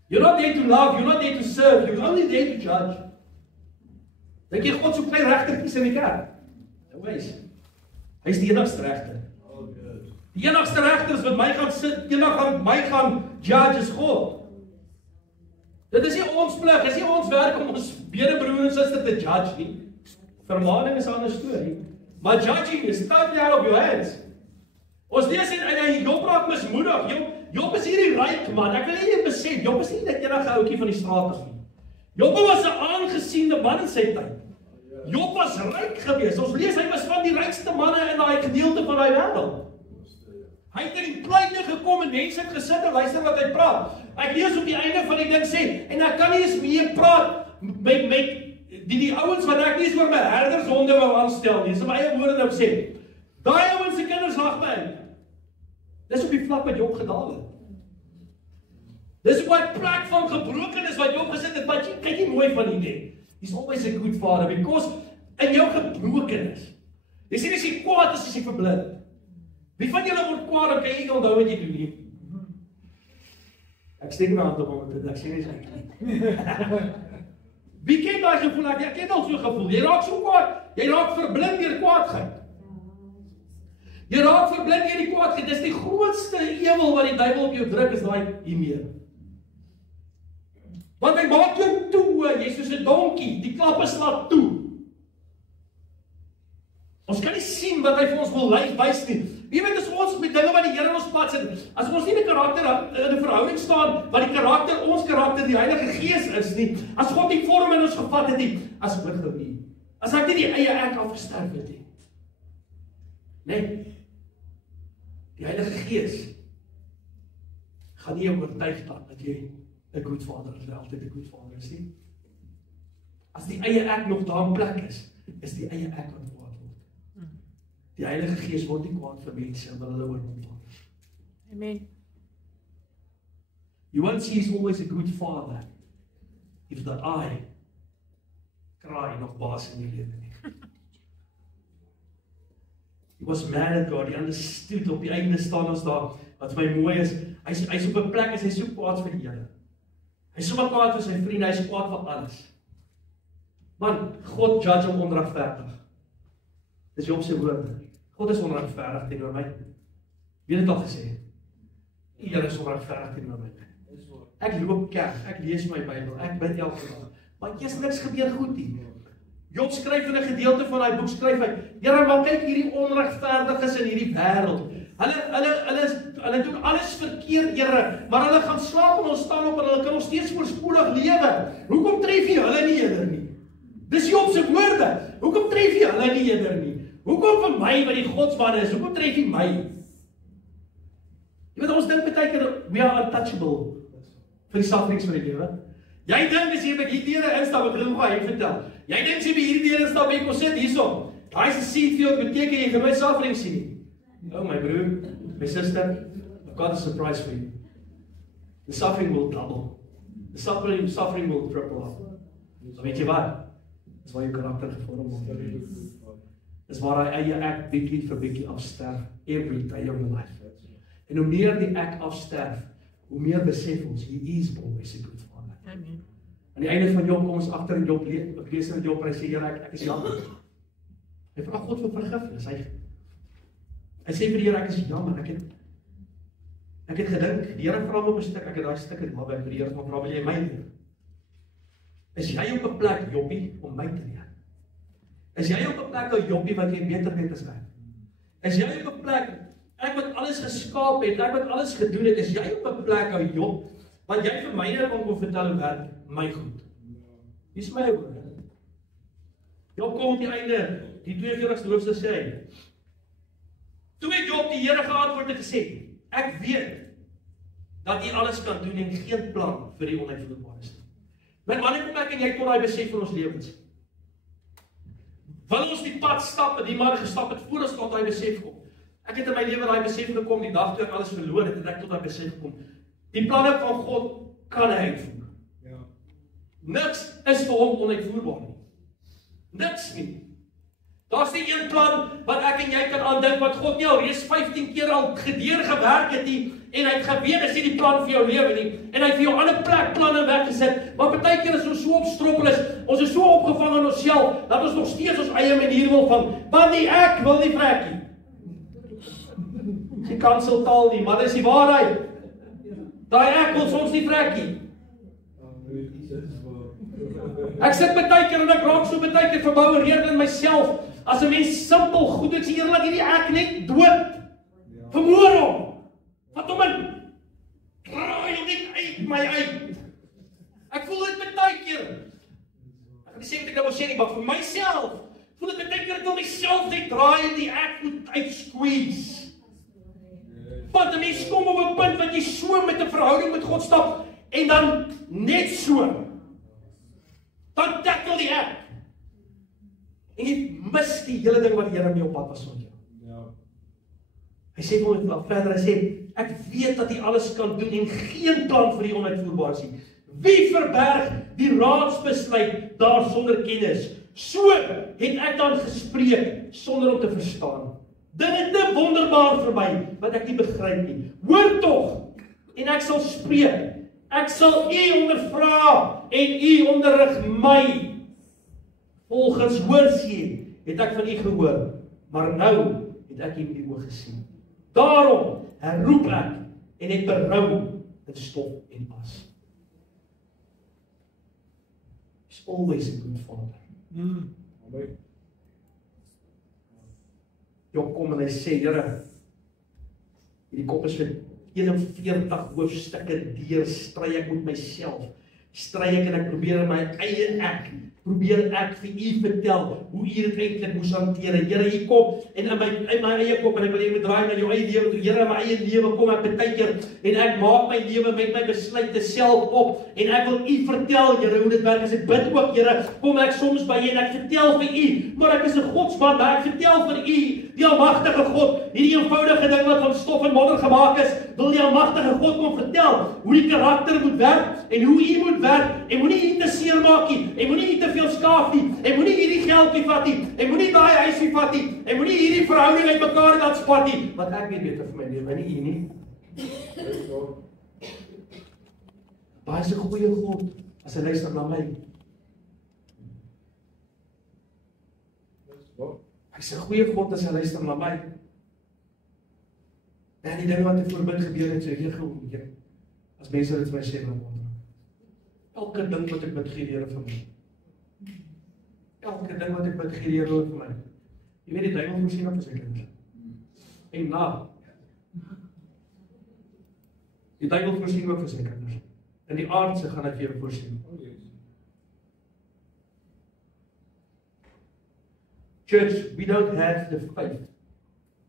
You're not there to love, you're not there to serve, you're only there to judge. Dink jy God so klein regtertjies in die kerk? Nou wys. Hy's die enigste regter. Die enigste regter is wat my gaan sit, eendag gaan my gaan judge is God. Dit is nie ons plig, is nie ons werk om ons medebroer en suster te judge nie. Vermaning is 'n ander storie. Maar judging is totally out of your hands. Ons lees en Job raak mismoedig. Job is hierdie ryk man. Ek wil net besef, Job is nie net enige ouetjie van die straat af nie. Job was 'n aangesiende man in sy tyd. Job was ryk geweest. Ons lees hy was van die rykste manne in daai gedeelte van daai wêreld. Hy het in die pleine gekom en mense het gesit en luister wat hy praat. Ek lees op die einde van die ding sê, en ek kan nie eens meer praat met die ouens wat ek nie eens oor my herdershonde wou aanstel nie. Dis my eie woorde nou sê. Daai ouens se kinders lag my. Dis op die vlak wat Job gedaal het. Dis op 'n plek van gebrokenis wat Job gesit het, wat jy kyk nie mooi van nie. He's always a good father because in jou gebrokenis. Jy sien as jy kwaad is, as jy verblind. Wie van julle word kwaad en kan jy onthou wat jy doen nie? Ek steek my hand op om dit, ek sê nie sy. Wie ken daai gevoel? Ek ken al so 'n gevoel. Jy raak so kwaad, jy raak verblind deur kwaadheid. Jy raak verblind deur die kwaadheid. Dis die grootste ewel wat die duiwel op jou druk is daai hiermee. Want hy maak jou toe, jy's soos 'n donkie, die klappe slaap toe. Ons kan nie sien wat hy vir ons wil wys nie. Wie weet as ons met dinge wat die Here in ons pad sit, as ons nie 'n karakter in 'n verhouding staan wat die karakter, ons karakter die Heilige Gees is nie, as God die vorm in ons gevat het nie, as hoor gou nie. As ek nie die eie ek afgesterf het nie. Nee. Die Heilige Gees gaan nie jou oortuig dat jy 'n goed vader is, altyd 'n goed vader is nie. As die eie ek nog daar in plek is die eie ek wat kwaad word. Die Heilige Gees word nie kwaad vir mense wat hulle oorkom. Amen. You won't see he's always a good father if the I cry nog baas in die lewe nie. He was mad at God, he understood, op die einde staan ons daar, wat vir my mooi is, hy's op 'n plek, hy so kwaad vir die Here. Hy's so kwaad vir sy vriende, hy's kwaad vir alles. Man, God judge hom onregverdig. Dis Job se woorde. God is onregverdig teenoor my. Wie het dit al gesê? Die Here is onregverdig teenoor my. Ek loop kerk, ek lees my Bybel, ek bid elke dag. Maar eers niks gebeur goed nie. Job skryf in 'n gedeelte van daai boek skryf hy, Here, maar kyk hierdie onregverdiges in hierdie wêreld. Hulle doen alles verkeerd, Here, maar hulle gaan slaap en ons staan op en hulle kan nog steeds voorspoedig lewe. Hoekom tref jy hulle nie eerder nie? Dis Job se woorde. Hoekom tref jy hulle nie eerder nie? Hoekom vir my wat die godsman is? Hoekom tref jy my? Jy weet ons dink baie keer we are untouchable vir die sufferings van die lewe. Jy dink as jy by hierdie deure instap, ek gaan jou vertel. Jy dink as jy by hierdie deure instap, jy kom sit hierso. Daai se seatfield beteken jy gaan my sufferings sien. Oh my broer, my sister, I've got a surprise for you. the suffering will double. The suffering will triple up. So weet jy wat? Dis waar jou karakter gevorm word. Dis waar hy eie ek bietjie vir bietjie afsterf every day of your life. En hoe meer die ek afsterf, hoe meer besef ons, he is always a good father. Amen. Aan die einde van Job kom ons agter in Job lees in Job, hy sê, Here, ek is jammer. Hy vra God vir vergifnis. Hy sê vir die Here, ek is jammer, ek het gedink, die Here vra my op 'n stuk, ek het daai stuk in naby vir die Here vra, wil jy my leer? Is jy op 'n plek, Jobbie, om my te leer? Is jy op 'n plek, Jobbie, wat jy beter weet as ek? Is jy op 'n plek, ek wat alles geskaap het, ek wat alles gedoen het, is jy op 'n plek, Job, want jy vir myne kom vertel hoe werk my goed. Wie is my oor? Job kom op die einde, die 42ste hoofstuk sê hy, toe het Job die Here geantwoord en gesê, ek weet dat U alles kan doen en geen plan vir die onuitvoerbare is. Maar wanneer kom ek en jy tot daai besef van ons lewens? Wil ons die pad stap wat die man gestap het voor ons tot daai besef kom? Ek het in my lewe daai besef gekom die dag toe ek alles verloor het, het ek tot daai besef gekom. Die planne van God kan hy uitvoer. Ja. Niks is vir hom onuitvoerbaar nie. Niks nie. Daar's nie een plan wat ek en jy kan aandink wat God nie al reeds 15 keer al gewerk het nie en hy het geweet dis nie die plan vir jou lewe nie en hy het vir jou ander plek planne weggesit. Maar partykeer is ons so opstroppel ons is so opgevang in onsself dat ons nog steeds ons eie manier wil vang. Want die ek wil nie vrekkie. Jy kansel taal nie, maar dis die waarheid. Daai ek wil soms nie vrekkie. Ek sit partykeer en ek raak so partykeer verboureerd in myself. As 'n mens simpel goed ek sê eerlik hierdie ek net dood. Vermoor hom. Wat hom in? Draai hom net uit my uit. Ek voel dit partykeer. Ek wil sê wat ek nou wil sê nie, maar vir myself voel dit partykeer ek wil myself net draai en die ek moet uitsqueeze. Want 'n mens kom op 'n punt wat jy so met 'n verhouding met God stap en dan net so. Dan tackle die ek. En jy mis die hele ding wat die Here mee op pad was met jou. Ja. Hy sê vir my verder, hy sê, ek weet dat U alles kan doen en geen plan vir U onuitvoerbaar is nie. Wie verberg die raadsbesluit daar sonder kennis? So het ek dan gespreek sonder om te verstaan. Dit is te wonderbaar vir my wat ek nie begryp nie. Hoor tog, en ek sal spreek. Ek sal U ondervra en U onderrig my. Volgens hoorsien het ek van U gehoor, maar nou het ek U met die oë gesien. Daarom herroep ek en het berou in stof en as. He's always a good father. Amen. Job kom en hy sê, Here, hierdie kop is vir 41 hoofstukke deur, stry ek met myself. Stry ek en ek probeer my eie ek vir U vertel hoe U dit eintlik moes hanteer. Here, hier kom en in my eie kop en ek wil jy moet draai na jou eie lewe toe. Here, my eie lewe kom ek partykeer en ek maak my lewe met my besluite self op en ek wil U vertel, Here, hoe dit werk. As ek bid ook, Here, kom ek soms by U en ek vertel vir U, maar ek is 'n godsman, maar ek vertel vir U, die almagtige God, hierdie eenvoudige ding wat van stof en modder gemaak is, wil die almagtige God kom vertel hoe die karakter moet werk en hoe U moet werk en moenie U te seer maak nie en moenie U te veel skaaf nie en moenie hierdie geldjie vat nie en moenie daai huisie vat nie en moenie hierdie verhouding uitmekaar laat spat nie, want ek weet beter vir my lewe, nie U nie. Baie is 'n goeie God as hy luister na my. Hy's 'n goeie God as hy luister na my. En die ding wat ek voorbid gebeur het, so Here, as mense dit vir my sê, dan elke ding wat ek bid gee Here vir my. Elke ding wat ek bid gee Here vir my. Jy weet die duiwel voorsien op sy kinders. En na. Die duiwel voorsien ook vir sy kinders. In die aardse gaan hy vir jou voorsien. Church, we don't have the faith,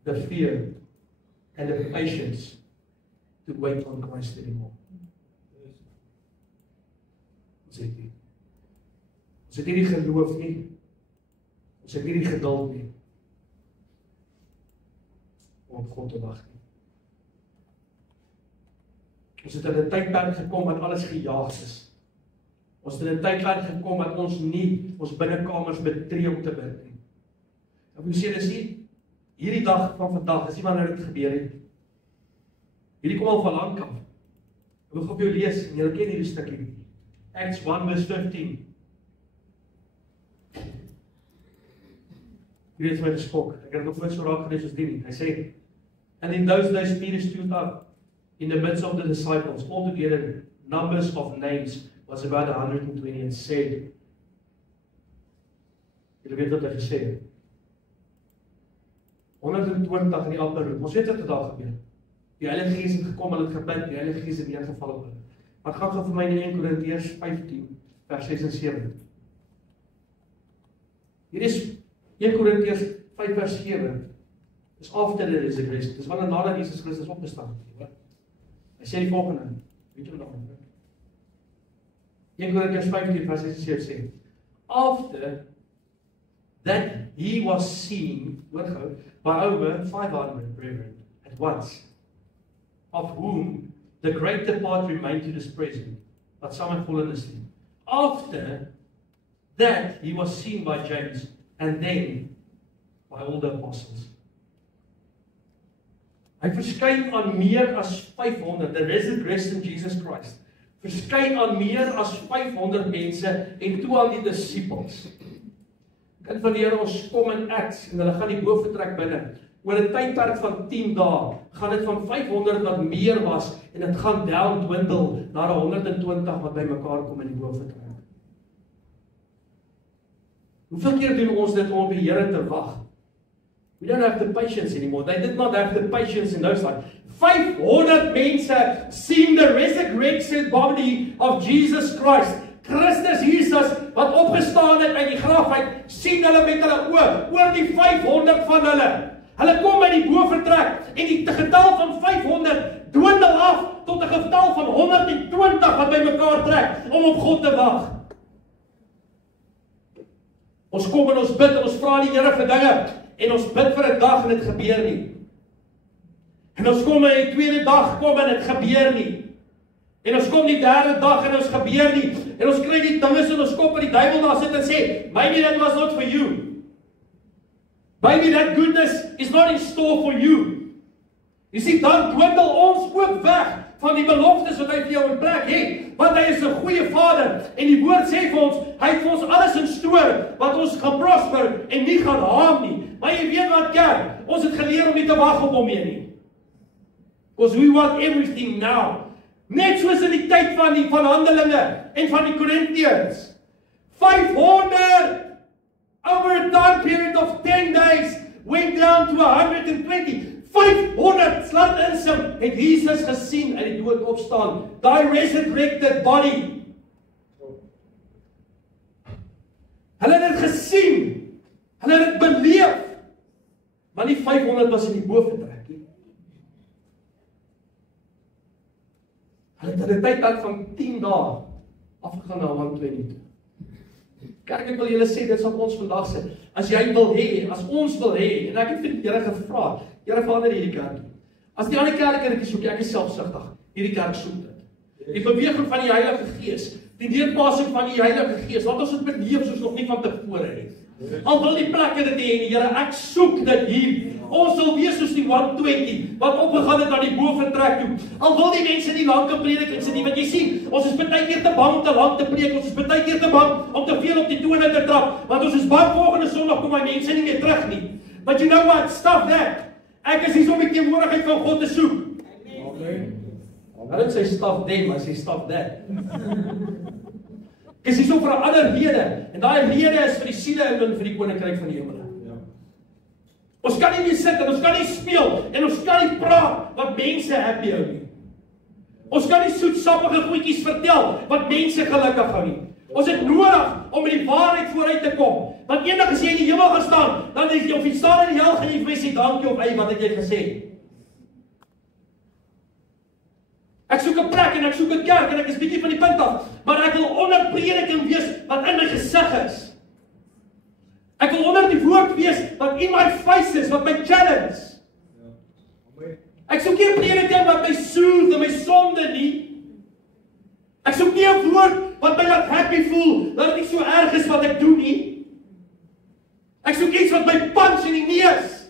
the fear, and the patience to wait on Christ anymore. Ons het nie. Ons het nie die geloof nie. Ons het nie die geduld nie. Om op God te wag nie. Ons het in 'n tydperk gekom wat alles gejaag is. Ons het in 'n tydperk gekom wat ons nie ons binnekamers betree om te bid nie. Ek wil sê dis nie hierdie dag van vandag, is nie wanneer dit gebeur het. Hierdie kom al van lank af. Ek wil gou vir jou lees, en julle ken hierdie stukkie. Acts 1 verse 15. Hierdie het my geskok. Ek het nog nooit so raak gelees as die nie. Hy sê, and in those days Peter stood up in the midst of the disciples, altogether numbers of names was about 120, and said, julle weet wat hy gesê het. 120 in die upper room. Ons weet wat daar gebeur. Die Heilige Gees het gekom, hulle het gebid, die Heilige Gees het neergeval op hulle. Maar gaan gou vir my in 1 Korintiërs 15 vers 6 en 7. Hier is 1 Korintiërs 5 vers 7. Dis after the resurrection. Dis wanneer nadat Jesus Christus opgestaan het. Hy sê die volgende. Weet jy nog? 1 Korintiërs 15 vers 6 en 7 sê: After that he was seen, by over 500 brethren at once, of whom the greater part remained to this present, but some have fallen asleep. After that he was seen by James, and then by all the apostles. Hy verskyn aan meer as 500, the resurrection Jesus Christ, verskyn aan meer as 500 mense en toe aan die disippels. Kind van die Here, ons kom in Acts en hulle gaan die boefretrek binne. Oor 'n tydperk van 10 dae gaan dit van 500 wat meer was en dit gaan down dwindel na 120 wat bymekaar kom in die boefretrek. Hoeveel keer doen ons dit om op die Here te wag? We don't have the patience anymore. They did not have the patience in those times. 500 mense seen the resurrected body of Jesus Christ. Christus Jesus wat opgestaan het uit die graf uit, sien hulle met hulle oë, oor die 500 van hulle. Hulle kom by die boefretrek en die getal van 500 dwindel af tot 'n getal van 120 wat bymekaar trek om op God te wag. Ons kom en ons bid en ons vra die Here vir dinge en ons bid vir 'n dag en dit gebeur nie. En ons kom en die tweede dag kom en dit gebeur nie. En ons kom die derde dag en ons gebeur nie. En ons kry die dinge in ons kop en die duiwel daar sit en sê, maybe that was not for you. Maybe that goodness is not in store for you. Jy sien, dan dwindel ons ook weg van die beloftes wat hy vir jou in plek het. Want hy is 'n goeie Vader. En die woord sê vir ons, hy het vir ons alles in stoor wat ons gaan prosper en nie gaan haam nie. Maar jy weet wat, kerk, ons het geleer om nie te wag op hom nie. Because we want everything now. Net soos in die tyd van Handelinge en van die Korintiërs. 500 over a time period of 10 days went down to 120. 500 slat insim het Jesus gesien uit die dood opstaan. Die resurrected body. Hulle het dit gesien. Hulle het dit beleef. Maar nie 500 was in die boefretrek nie. Hulle het 'n tydperk van 10 dae afgegaan na 120. Kerk, ek wil julle sê, dit sal ons vandag sê, as jy wil hê, as ons wil hê, en ek het vir die Here gevra, Here Vader, hierdie kerk, as die ander kerke soek, ek is selfsugtig, hierdie kerk soek dit. Die beweging van die Heilige Gees, die deurpassing van die Heilige Gees, laat ons dit beleef soos nog nie van tevore het. Al wil die plekke dit hê, Here, ek soek dit hier. Ons sal wees soos die 120 wat opgegaan het na die boefretrek toe. Al wil die mense nie lank predik en sê nie, want jy sien, ons is baie keer te bang om te lank te preek, ons is baie keer te bang om te veel op die tone te trap, want ons is bang volgende Sondag kom my mense nie meer terug nie. But you know what? Stop that. Ek is hier om die teenwoordigheid van God te soek. Amen. Hy het sê stop them, hy sê stop that. Ek is hier vir 'n ander rede, en daai rede is vir die siele en vir die koninkryk van die hemel. Ons kan nie meer sit en ons kan nie speel en ons kan nie praat wat mense happy hou nie. Ons kan nie soetsappige goedjies vertel wat mense gelukkig hou nie. Ons het nodig om met die waarheid vooruit te kom. Want eendag as jy in die hemel gaan staan, dan is jy of jy staan in die hel, gaan jy vir my sê dankie of wat het jy gesê? Ek soek 'n plek en ek soek 'n kerk en ek is bietjie van die punt af, maar ek wil onder prediking wees wat in my gesig is. Ek wil onder die woord wees wat in my face is, wat my challenge. Ek soek nie 'n prediking wat my soothe, my sonde nie. Ek soek nie 'n woord wat my laat happy voel, dat dit nie so erg is wat ek doen nie. Ek soek iets wat my punch in die neus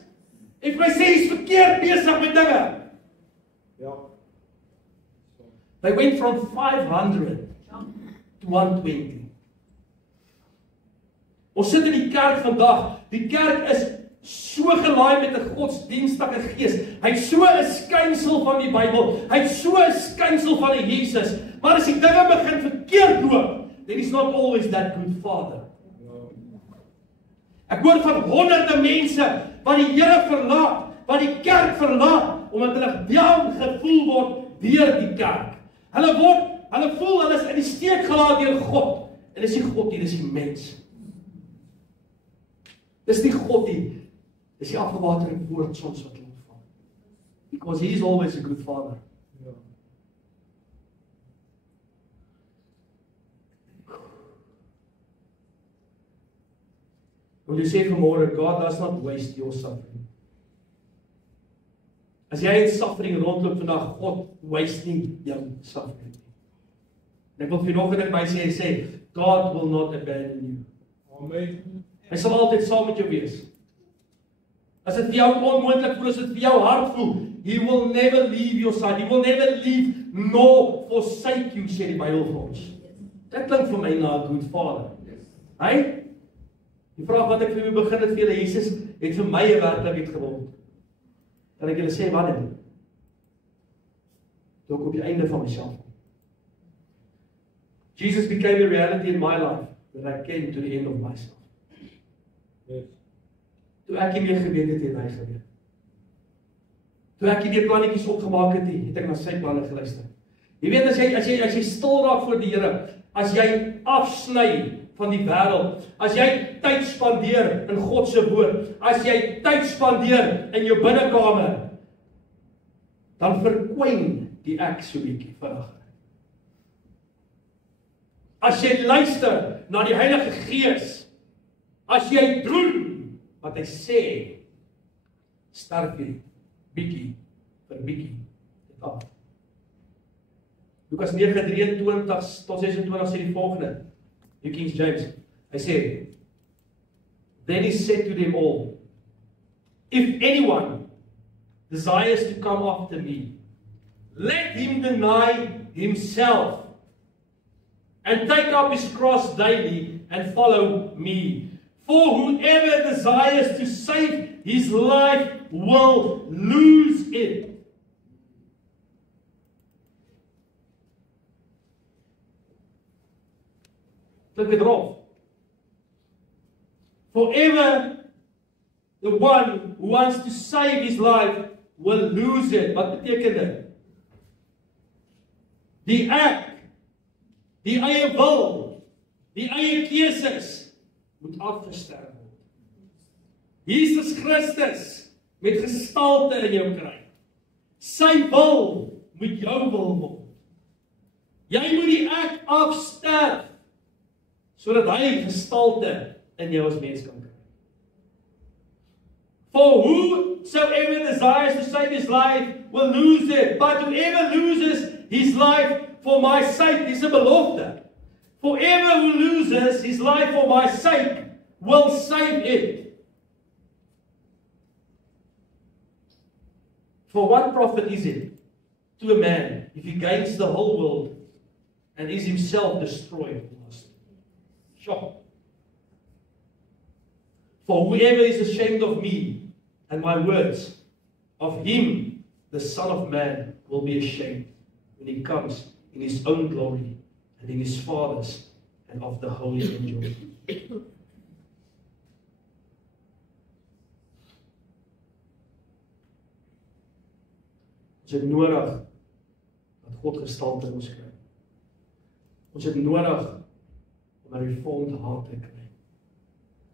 en vir my sê jy's verkeerd besig met dinge. Ja. They went from 500 to 120. Ons sit in die kerk vandag. Die kerk is so gelaai met 'n godsdienstige gees. Hy's so 'n skynsel van die Bybel. Hy's so 'n skynsel van die Jesus. Maar as die dinge begin verkeerd loop, then he's not always that good father. Ek hoor van honderde mense wat die Here verlaat, wat die kerk verlaat, omdat hulle down gevoel word deur die kerk. Hulle voel hulle is in die steek gelaat deur God. En dis nie God nie, dis die mens. Dis nie God nie. Dis die afgewaterde woord soms wat hulle ontvang. Because he is always a good father. Ja. Wil jy sê vanmôre, God does not waste your suffering. As jy in suffering rondloop vandag, God waste nie jou suffering. En ek wil vir nog 'n ding by sê, God will not abandon you. Amen. Hy sal altyd saam met jou wees. As dit vir jou onmoontlik voel, as dit vir jou hard voel, he will never leave your side. He will never leave nor forsake you, sê die Bybel vir ons. Dit klink vir my na 'n good father. Hy die vraag wat ek vir julle begin het vir julle, Jesus het vir my 'n werklikheid geword. Kan ek julle sê wat dit is? Toe ek op die einde van myself. Jesus became a reality in my life when I came to the end of myself. Yes. Toe ek nie meer geweet het hy gebeur. Toe ek nie meer plannetjies opgemaak het nie, het ek na sy planne geluister. Jy weet as jy stil raak voor die Here, as jy afsny van die wêreld, as jy tyd spandeer in God se woord, as jy tyd spandeer in jou binnekamer, dan verkwyn die ek so bietjie vinnig. As jy luister na die Heilige Gees, as jy doen wat hy sê, sterf jy bietjie vir bietjie dit af. Lukas 9:23 tot 26 sê die volgende. New King James. Hy sê, then he said to them all, if anyone desires to come after me, let him deny himself and take up his cross daily and follow me. For whoever desires to save his life will lose it. Look at Rolf. Forever, the one who wants to save his life will lose it. Wat beteken dit? Die ek, die eie wil, die eie keuses moet afgesterf word. Jesus Christus met gestalte in jou kry. Sy wil moet jou wil word. Jy moet die ek afsterf sodat hy gestalte in jou as mens kan kry. For whosoever desires to save his life will lose it, but whoever loses his life for my sake, dis 'n belofte. Whoever who loses his life for my sake will save it. For what profit is it to a man if he gains the whole world and is himself destroyed? Shock. For whoever is ashamed of me and my words, of him the Son of Man will be ashamed when he comes in his own glory and in his Father's and of the holy angels. Ons het nodig dat God gestalte in ons kry. Ons het nodig om 'n reformed hart te kry.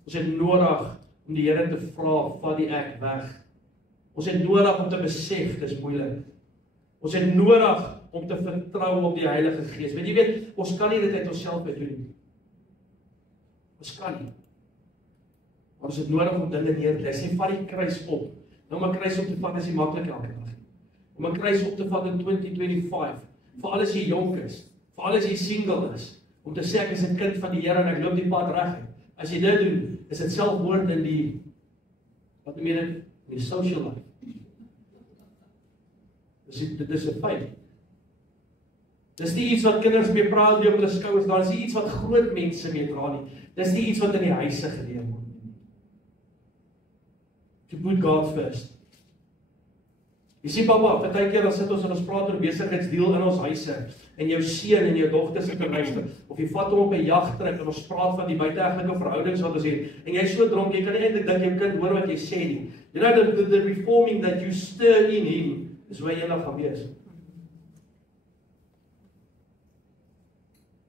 Ons het nodig om die Here te vra, vat die ek weg. Ons het nodig om te besef dis moeilik. Ons het nodig om te vertrou op die Heilige Gees. Want jy weet, ons kan nie dit uit onsself uit doen nie. Ons kan nie. Maar ons het nodig om dinge neer te lê. Sê vat die kruis op. Nou maar kruis op te vat is nie maklik elke dag. om 'n kruis op te vat in 2025, vir alles jy jonk is, vir alles jy single is, om te sê ek is 'n kind van die Here en ek loop die pad reguit. As jy dit doen, is dit selfmoord in die, wat noem jy dit, in die social life. Dit is 'n feit. Dis nie iets wat kinders mee praat op hulle skouers, daar is nie iets wat groot mense mee dra nie. Dis nie iets wat in die huise geleer word nie. To put God first. Jy sien pappa, partykeer dan sit ons en ons praat oor besigheidsdeal in ons huise en jou seun en jou dogter sit te luister of jy vat hom op 'n jagtrip en ons praat van die buiteegtelike verhoudings wat ons het en jy's so dronk jy kan nie eintlik dat jou kind hoor wat jy sê nie. You know the reforming that you stir in him is waar jy nou gaan wees.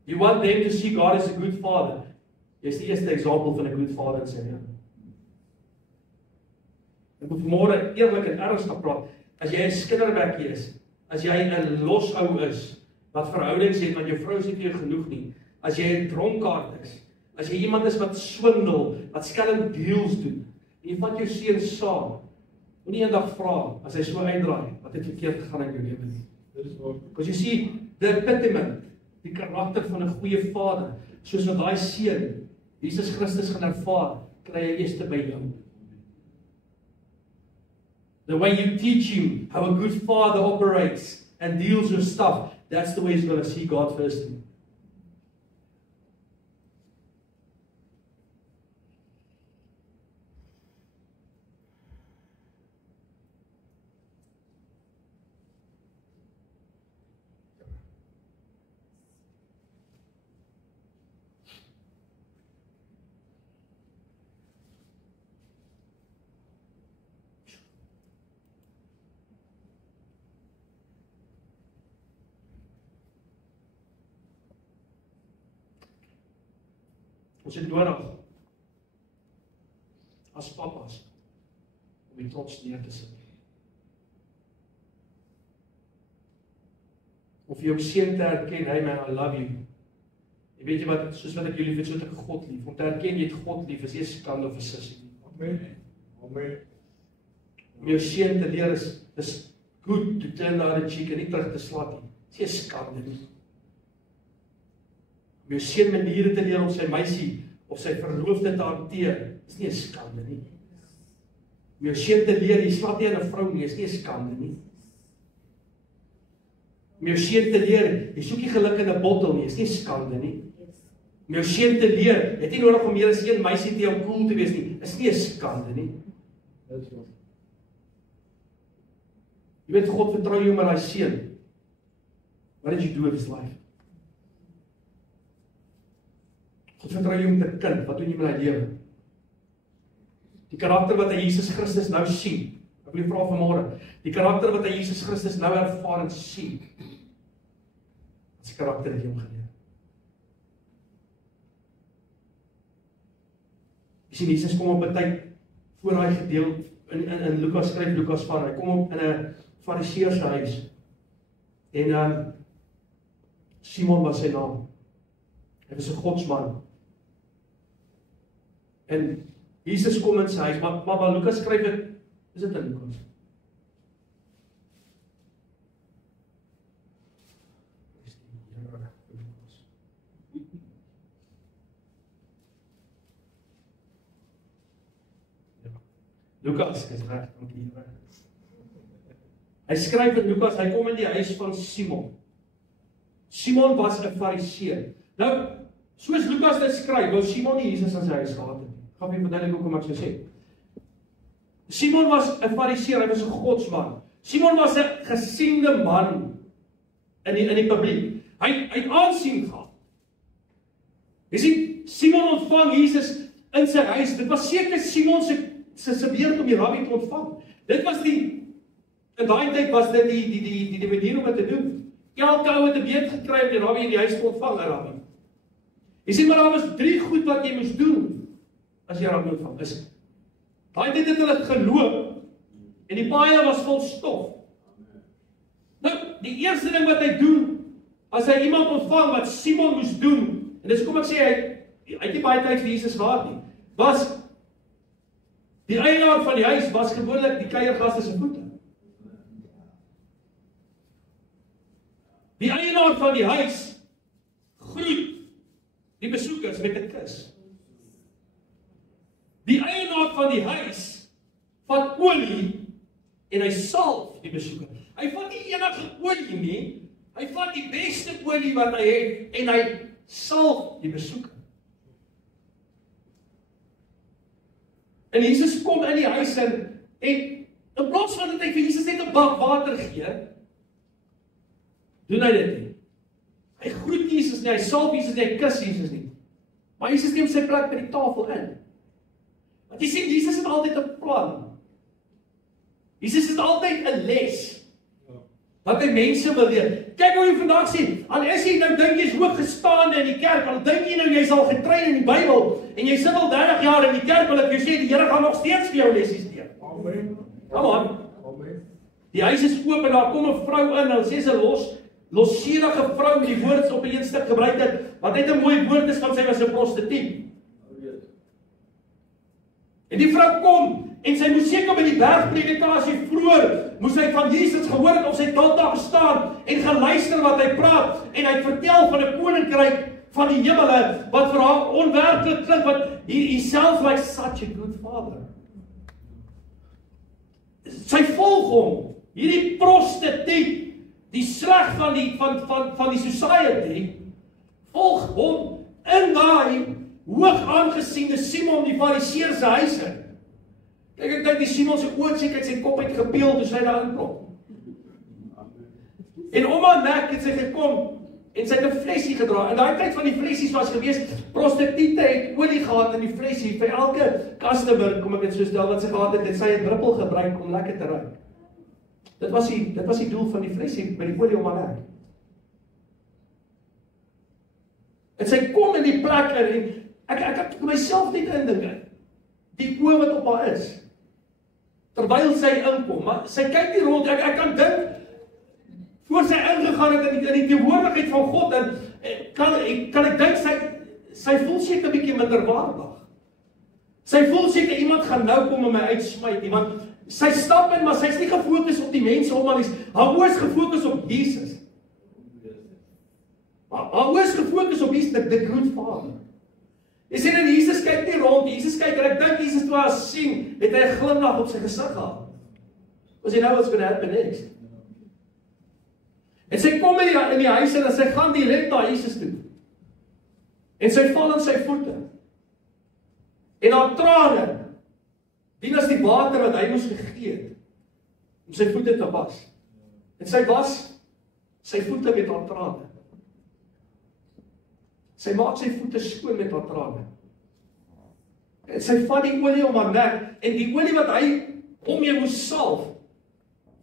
You want them to see God as a good father. Jy's die eerste eksempel van 'n good father in sy lewe. Ek moet vanmôre eerlik en ernstig praat. As jy 'n skinderbekkie is, as jy 'n losou is, wat verhoudings het, want jou vrou sê vir jou genoeg nie, as jy 'n dronkaard is, as jy iemand is wat swindel, wat skelm deals doen, en jy vat jou seun saam, moenie eendag vra, as hy so uitdraai, wat het verkeerd gegaan in jou lewe nie. Dit is waar. Because you see, the epitome, die karakter van 'n goeie vader, soos wat daai seun, Jesus Christus gaan ervaar, kry hy eers by jou. The way you teach him how a good father operates and deals with stuff, that's the way he's going to see God first. Ons het nodig as papas om die trots neer te sit. Of jou seun te erken, hey man, I love you. Jy weet jy wat, soos wat ek jou lief het, so het ek God lief. Om te erken jy het God lief, is nie 'n skande of 'n sissie nie. Amen. Amen. Om jou seun te leer is good to turn the other cheek en nie terug te slat nie. Dis nie 'n skande nie. Om jou seun maniere te leer om sy meisie of sy verloofde te hanteer, is nie 'n skande nie. Om jou seun te leer, jy slat nie aan 'n vrou nie, is nie 'n skande nie. Om jou seun te leer, jy soek nie geluk in 'n bottel nie, is nie 'n skande nie. Om jou seun te leer, jy het nie nodig om meer as een meisie te jou cool te wees nie, is nie 'n skande nie. Dit is waar. Jy weet God vertrou jou met daai seun. What did you do with his life? God vertrou jou met 'n kind, wat doen jy met hy lewe? Die karakter wat hy Jesus Christus nou sien. Ek wil vra vanmôre, die karakter wat hy Jesus Christus nou ervaar en sien. Wat se karakter het jy hom geleer? Jy sien Jesus kom op 'n tyd voor daai gedeelte in Lukas skryf Lukas van, hy kom op in 'n Fariseer se huis. En Simon was sy naam. Hy was 'n godsman. En Jesus kom in sy huis, maar Lukas skryf dit, is dit in Lukas? Lukas is reg, dankie Here. Hy skryf in Lukas, hy kom in die huis van Simon. Simon was 'n Fariseer. Nou, soos Lukas dit skryf, wou Simon nie Jesus in sy huis gehad het nie. Gaan jy verduidelik hoekom ek so sê? Simon was 'n Fariseer, hy was 'n godsman. Simon was 'n gesiende man in die publiek. Hy het aansien gehad. Jy sien, Simon ontvang Jesus in sy huis. Dit was seker Simon se beurt om die rabbi te ontvang. Dit was in daai tyd was dit die manier om dit te doen. Elke ou het 'n beurt gekry om die rabbi in die huis te ontvang, 'n rabbi. Jy sien, maar daar was 3 goed wat jy moes doen as jy rabbi ontvang. Daai tyd het hulle geloop en die paaie was vol stof. Nou, die eerste ding wat hy doen as hy iemand ontvang wat Simon moes doen, en dis kom ek sê hy het nie baie tyd vir Jesus gehad nie, was die eienaar van die huis was gewoonlik die kuiergaste se voete. Die eienaar van die huis groet die besoekers met 'n kus. Die eienaar van die huis vat olie en hy salf die besoeker. Hy vat nie enige olie nie, hy vat die beste olie wat hy het en hy salf die besoeker. En Jesus kom in die huis en in plaas van dat hy vir Jesus net 'n bak water gee, doen hy dit nie. Hy groet Jesus nie, hy salf Jesus nie, hy kus Jesus nie. Maar Jesus neem sy plek by die tafel in. Want jy sien, Jesus het altyd 'n plan. Jesus het altyd 'n les wat hy mense wil leer. Kyk hoe jy vandag sien, al is jy nou dink jy's hoog gestaande in die kerk, al dink jy nou jy's al getrein in die Bybel en jy sit al 30 jaar in die kerk, wil ek jou sê die Here gaan nog steeds vir jou lessies leer. Amen. Come on. Amen. Die huis is oop en daar kom 'n vrou in, en sê sy lossierige vrou met die woord op 'n stuk gebruik het, wat net 'n mooi woord is van sy was 'n prostituut. En die vrou kom en sy moes seker by die bergpredikasie vroeër, moes hy van Jesus gehoor het of sy tot daar gestaan en geluister wat hy praat en hy vertel van 'n koninkryk van die hemele wat vir haar onwerklik klink, wat he sounds like such a good father. Sy volg hom, hierdie prostituut, die sleg van die society, volg hom in daai hoog aangesiende Simon die Fariseer se huis in. Kyk, ek dink die Simon se oë seker uit sy kop uit gepeel toe sy daar inkom. En ouma Mac het sy gekom en sy het 'n flesie gedra. In daai tyd van die flessies was gewees, prostituie het olie gehad in die flesie vir elke customer, kom ek dit so stel wat sy gehad het, en sy het druppel gebruik om lekker te ruik. Dit was die doel van die flesie by die olie om haar nek. En sy kom in die plek en ek het myself net indink, die oë wat op haar is, terwyl sy inkom, maar sy kyk nie rond, ek kan dink, voor sy ingegaan het in die teenwoordigheid van God, en kan ek dink, sy voel seker 'n bietjie minderwaardig. Sy voel seker iemand gaan nou kom en my uitsmyt nie, want sy stap in, maar sy's nie gefokus op die mense om haar oë is gefokus op Jesus. Haar oë is gefokus op Jesus, the good Father. Jy sien, en Jesus kyk nie rond, Jesus kyk, en ek dink Jesus toe haar sien, het hy 'n glimlag op sy gesig gehad. Was jy nou what's going to happen next? En sy kom in die huis en sy gaan direk na Jesus toe. En sy val in sy voete. En haar trane dien as die water wat hy moes gegee het om sy voete te was. En sy was sy voete met haar trane. Sy maak sy voete skoon met haar trane. En sy vat die olie om haar nek, en die olie wat hy om jou moes salf,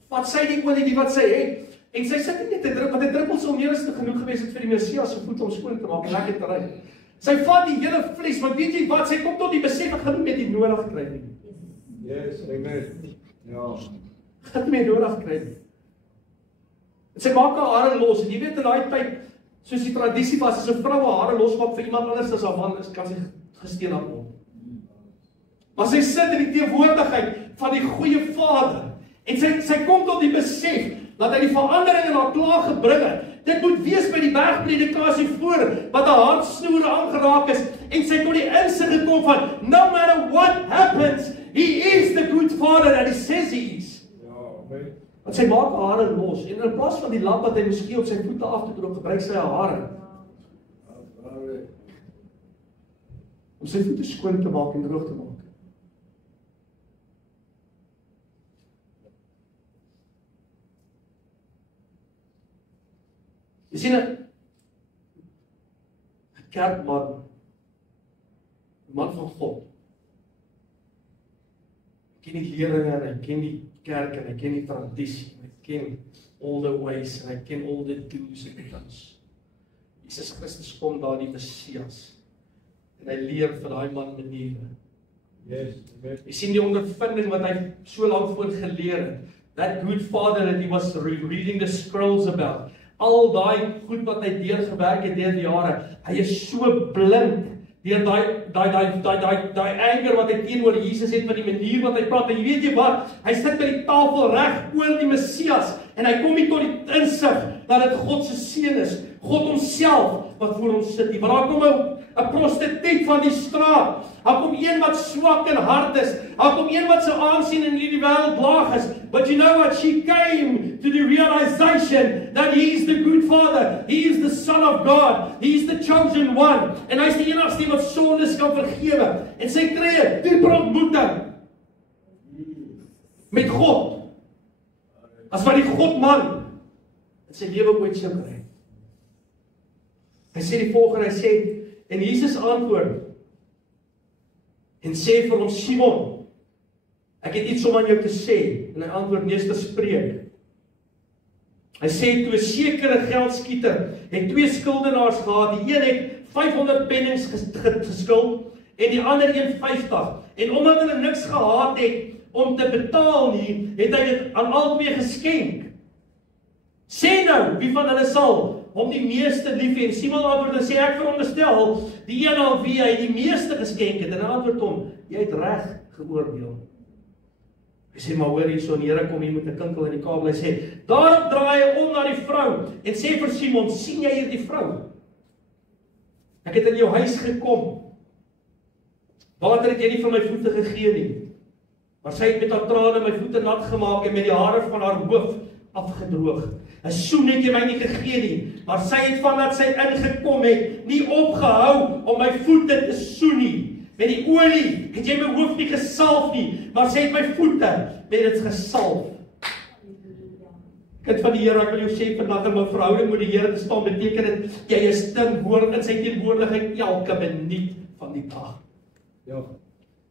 vat sy die olie die wat sy het, en sy sit nie net te druppel, want 'n druppel sou meer as te genoeg gewees het vir die Messias se voete om skoon te maak en lekker te ruik. Sy vat die hele fles, want weet jy wat, sy kom tot die besef, ek gaan nie meer die nodig kry nie. Yes, amen. Ja. Ek gaan nie meer nodig kry nie. En sy maak haar hare los, en jy weet in daai tyd, soos die tradisie was, as 'n vrou haar hare losmaak vir iemand anders as haar man is, kan sy gesteenig word. Maar sy sit in die teenwoordigheid van die goeie Vader, en sy kom tot die besef, dat hy die verandering in haar klaar gebring het. Dit moet wees by die bergpredikasie voor, wat haar hartsnoere aangeraak is, en sy tot die insig gekom van, no matter what happens, he is the good Father that he says he is. Ja, amen. Want sy maak haar hare los, en in plaas van die lamp wat hy miskien op sy voete af te droog, gebruik sy haar hare, om sy voete skoon te maak en droog te maak. Jy sien, 'n kerkman, 'n man van God, hy ken die leringe en hy ken die kerk en hy ken die tradisie, en hy ken all the ways en hy ken all the do's and don'ts. Jesus Christus kom daar die Messias en hy leer vir daai man maniere. Yes, amen. Jy sien die ondervinding wat hy so lank voor geleer het. That good father that he was reading the scrolls about. Al daai goed wat hy deurgewerk het deur die jare. Hy is so blind deur daai anger wat hy teenoor Jesus het met die manier wat hy praat. En jy weet jy wat? Hy sit by die tafel reg oor die Messias en hy kom nie tot die insig dat dit God se seun is, God homself wat voor ons sit nie. Maar daar kom 'n prostituut van die straat. Daar kom een wat swak in hart is. Daar kom een wat se aansien in hierdie wêreld laag is. But you know what? She came to the realization that he is the good father. He is the son of God. He is the chosen one. En hy is die enigste wat sondes kan vergewe. En sy kry 'n dieper ontmoeting met God. As wat die God-man in sy lewe ooit sou kry. Hy sê die volgende, hy sê, en Jesus antwoord, en sê vir hom, Simon, ek het iets om aan jou te sê, en hy antwoord, meester spreek. Hy sê, toe 'n sekere geldskieter, het 2 skuldenaars gehad, die een het 500 pennings geskuld, en die ander 150, en omdat hulle niks gehad het, om te betaal nie, het hy dit aan albei geskenk. Sê nou, wie van hulle sal hom die meeste lief hê? Simon antwoord en sê, ek veronderstel, die een aan wie hy die meeste geskenk het, en hy antwoord hom, jy het reg geoordeel. Hy sê, maar hoor hierso, en die Here kom hier met 'n kinkel in die kabel, hy sê, daarop draai hy om na die vrou, en sê vir Simon, sien jy hier die vrou? Ek het in jou huis gekom, water het jy nie vir my voete gegee nie, maar sy het met haar trane my voete nat gemaak en met die hare van haar hoof afgedroog. 'n Soen het jy my nie gegee nie, maar sy het vandat sy ingekom het, nie opgehou om my voete te soen nie. Met die olie het jy my hoof nie gesalf nie, maar sy het my voete met dit gesalf. Kind van die Here, ek wil jou sê vandag in my verhouding met die Here te staan, beteken dit jy is teenwoordig in sy teenwoordigheid elke minuut van die dag. Ja.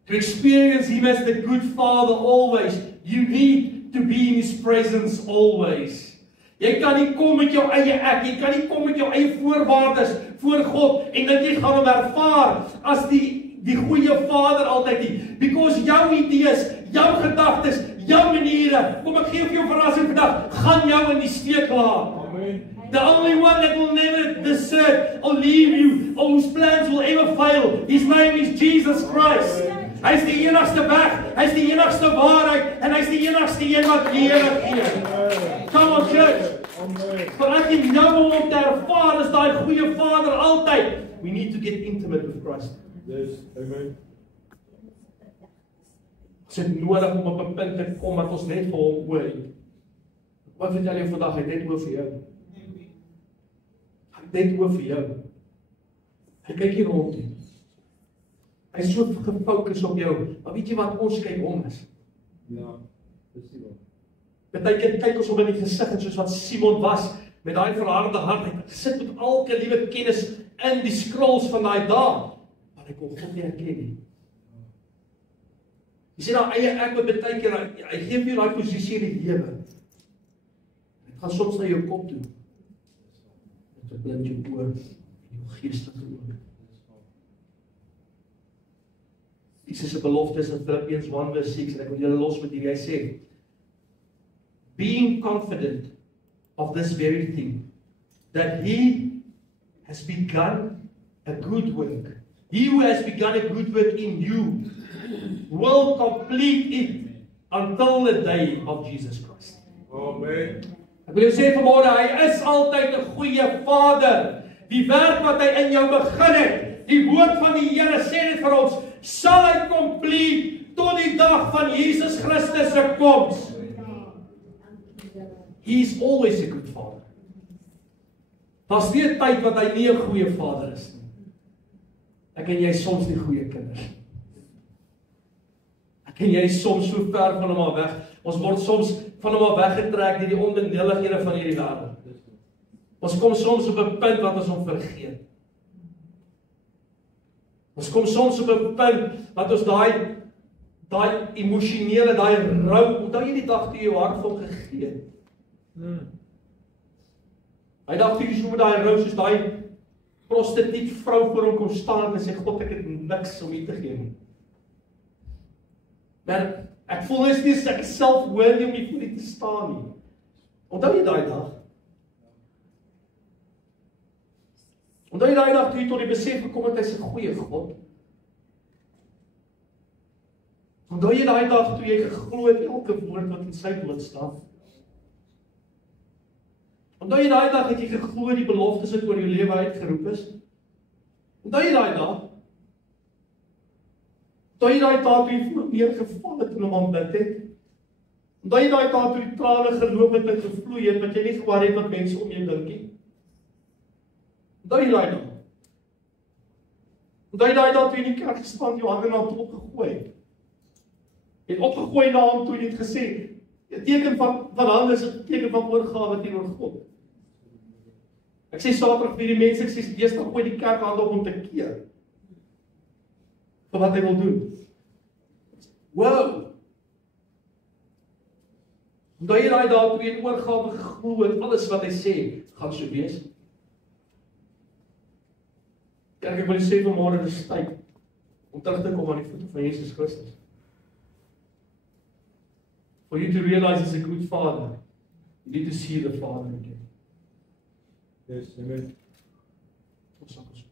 To experience Him as the good Father always, you need to be in His presence always. Jy kan nie kom met jou eie ek, jy kan nie kom met jou eie voorwaardes voor God en dat jy gaan hom ervaar as die goeie Vader altyd nie. Because jou idees, jou gedagtes, jou maniere, kom ek gee vir jou verrassing vandag, gaan jou in die steek laat. Amen. The only one that will never desert or leave you, or whose plans will ever fail, His name is Jesus Christ. Hy is die enigste weg, hy is die enigste waarheid, en hy is die enigste een wat lewe gee. Come on church. Amen. Maar ek het nou om te ervaar is daai goeie Vader altyd. We need to get intimate with Christ. Yes. Amen. Ons het nodig om op 'n punt te kom wat ons net vir hom hoor. Wat vertel jy vandag? Hy het net oor vir jou. Hy het net oor vir jou. Hy kyk hier rond nie. Hy is so gefokus op jou. Maar weet jy wat ons kyk om is? Ja. Dis die wat. Partykeer kyk ons hom in die gesig en soos wat Simon was met daai verharde hart, hy het gesit met elke liewe kennis in die scrolls van daai dae, maar hy kon God nie herken nie. Jy sien daai eie ek wat baie keer hy gee vir jou daai posisie in die lewe. Dit gaan soms na jou kop toe. Dit blind jou oor en jou geestelike oor. Jesus se belofte is in Filippense 1:6 en ek wil julle los met hierdie hy sê, being confident of this very thing, that He has begun a good work. He who has begun a good work in you will complete it until the day of Jesus Christ. Amen. Ek wil jou sê vanmôre, hy is altyd 'n goeie Vader. Die werk wat hy in jou begin het, die woord van die Here sê dit vir ons, sal hy complete tot die dag van Jesus Christus se koms. He is always a good Father. Daar's nie 'n tyd wat hy nie 'n goeie Vader is nie. Ek en jy soms nie goeie kinders. Ek en jy soms so ver van hom af weg. Ons word soms van hom af weggetrek deur die onbenullighede van hierdie wêreld. Ons kom soms op 'n punt wat ons hom vergeet. Ons kom soms op 'n punt wat ons daai emosionele, daai rou, onthou jy die dag toe jy jou hart vir hom gegee het? Hy dag toe jy so met daai rou soos daai prostituut vrou voor hom kom staan en sê God, ek het niks om U te gee nie. Maar ek voel is nie ek self worthy om hier voor U te staan nie. Onthou jy daai dag? Onthou jy daai dag toe jy tot die besef gekom het hy's 'n goeie God? Onthou jy daai dag toe jy geglo het elke woord wat in sy woord staan? Onthou jy daai dag het jy geglo die beloftes wat oor jou lewe uitgeroep is? Onthou jy daai dag? Onthou jy daai dag toe jy voor neergeval het en hom aanbid het? Onthou jy daai dag toe die trane geloop het en gevloei het, wat jy nie gewaar het wat mense om jou dink nie? Onthou jy daai dag? Onthou jy daai dag toe jy in die kerk gestaan jou hande na hom opgegooi het? Jy het opgegooi na hom toe jy het gesê, 'n teken van hande is 'n teken van oorgawe teenoor God. Ek sê Saterdag vir die mense, ek sê deesdae gooi die kerk hande op om te keer vir wat hy wil doen. Wow! Onthou jy daai dae toe jy in oorgawe geglo het, alles wat hy sê, gaan so wees? Kerk, ek wil sê vanmôre dis tyd om terug te kom aan die voete van Jesus Christus. For you to realize he's a good father, you need to see the Father again. Yes, amen. Ons sal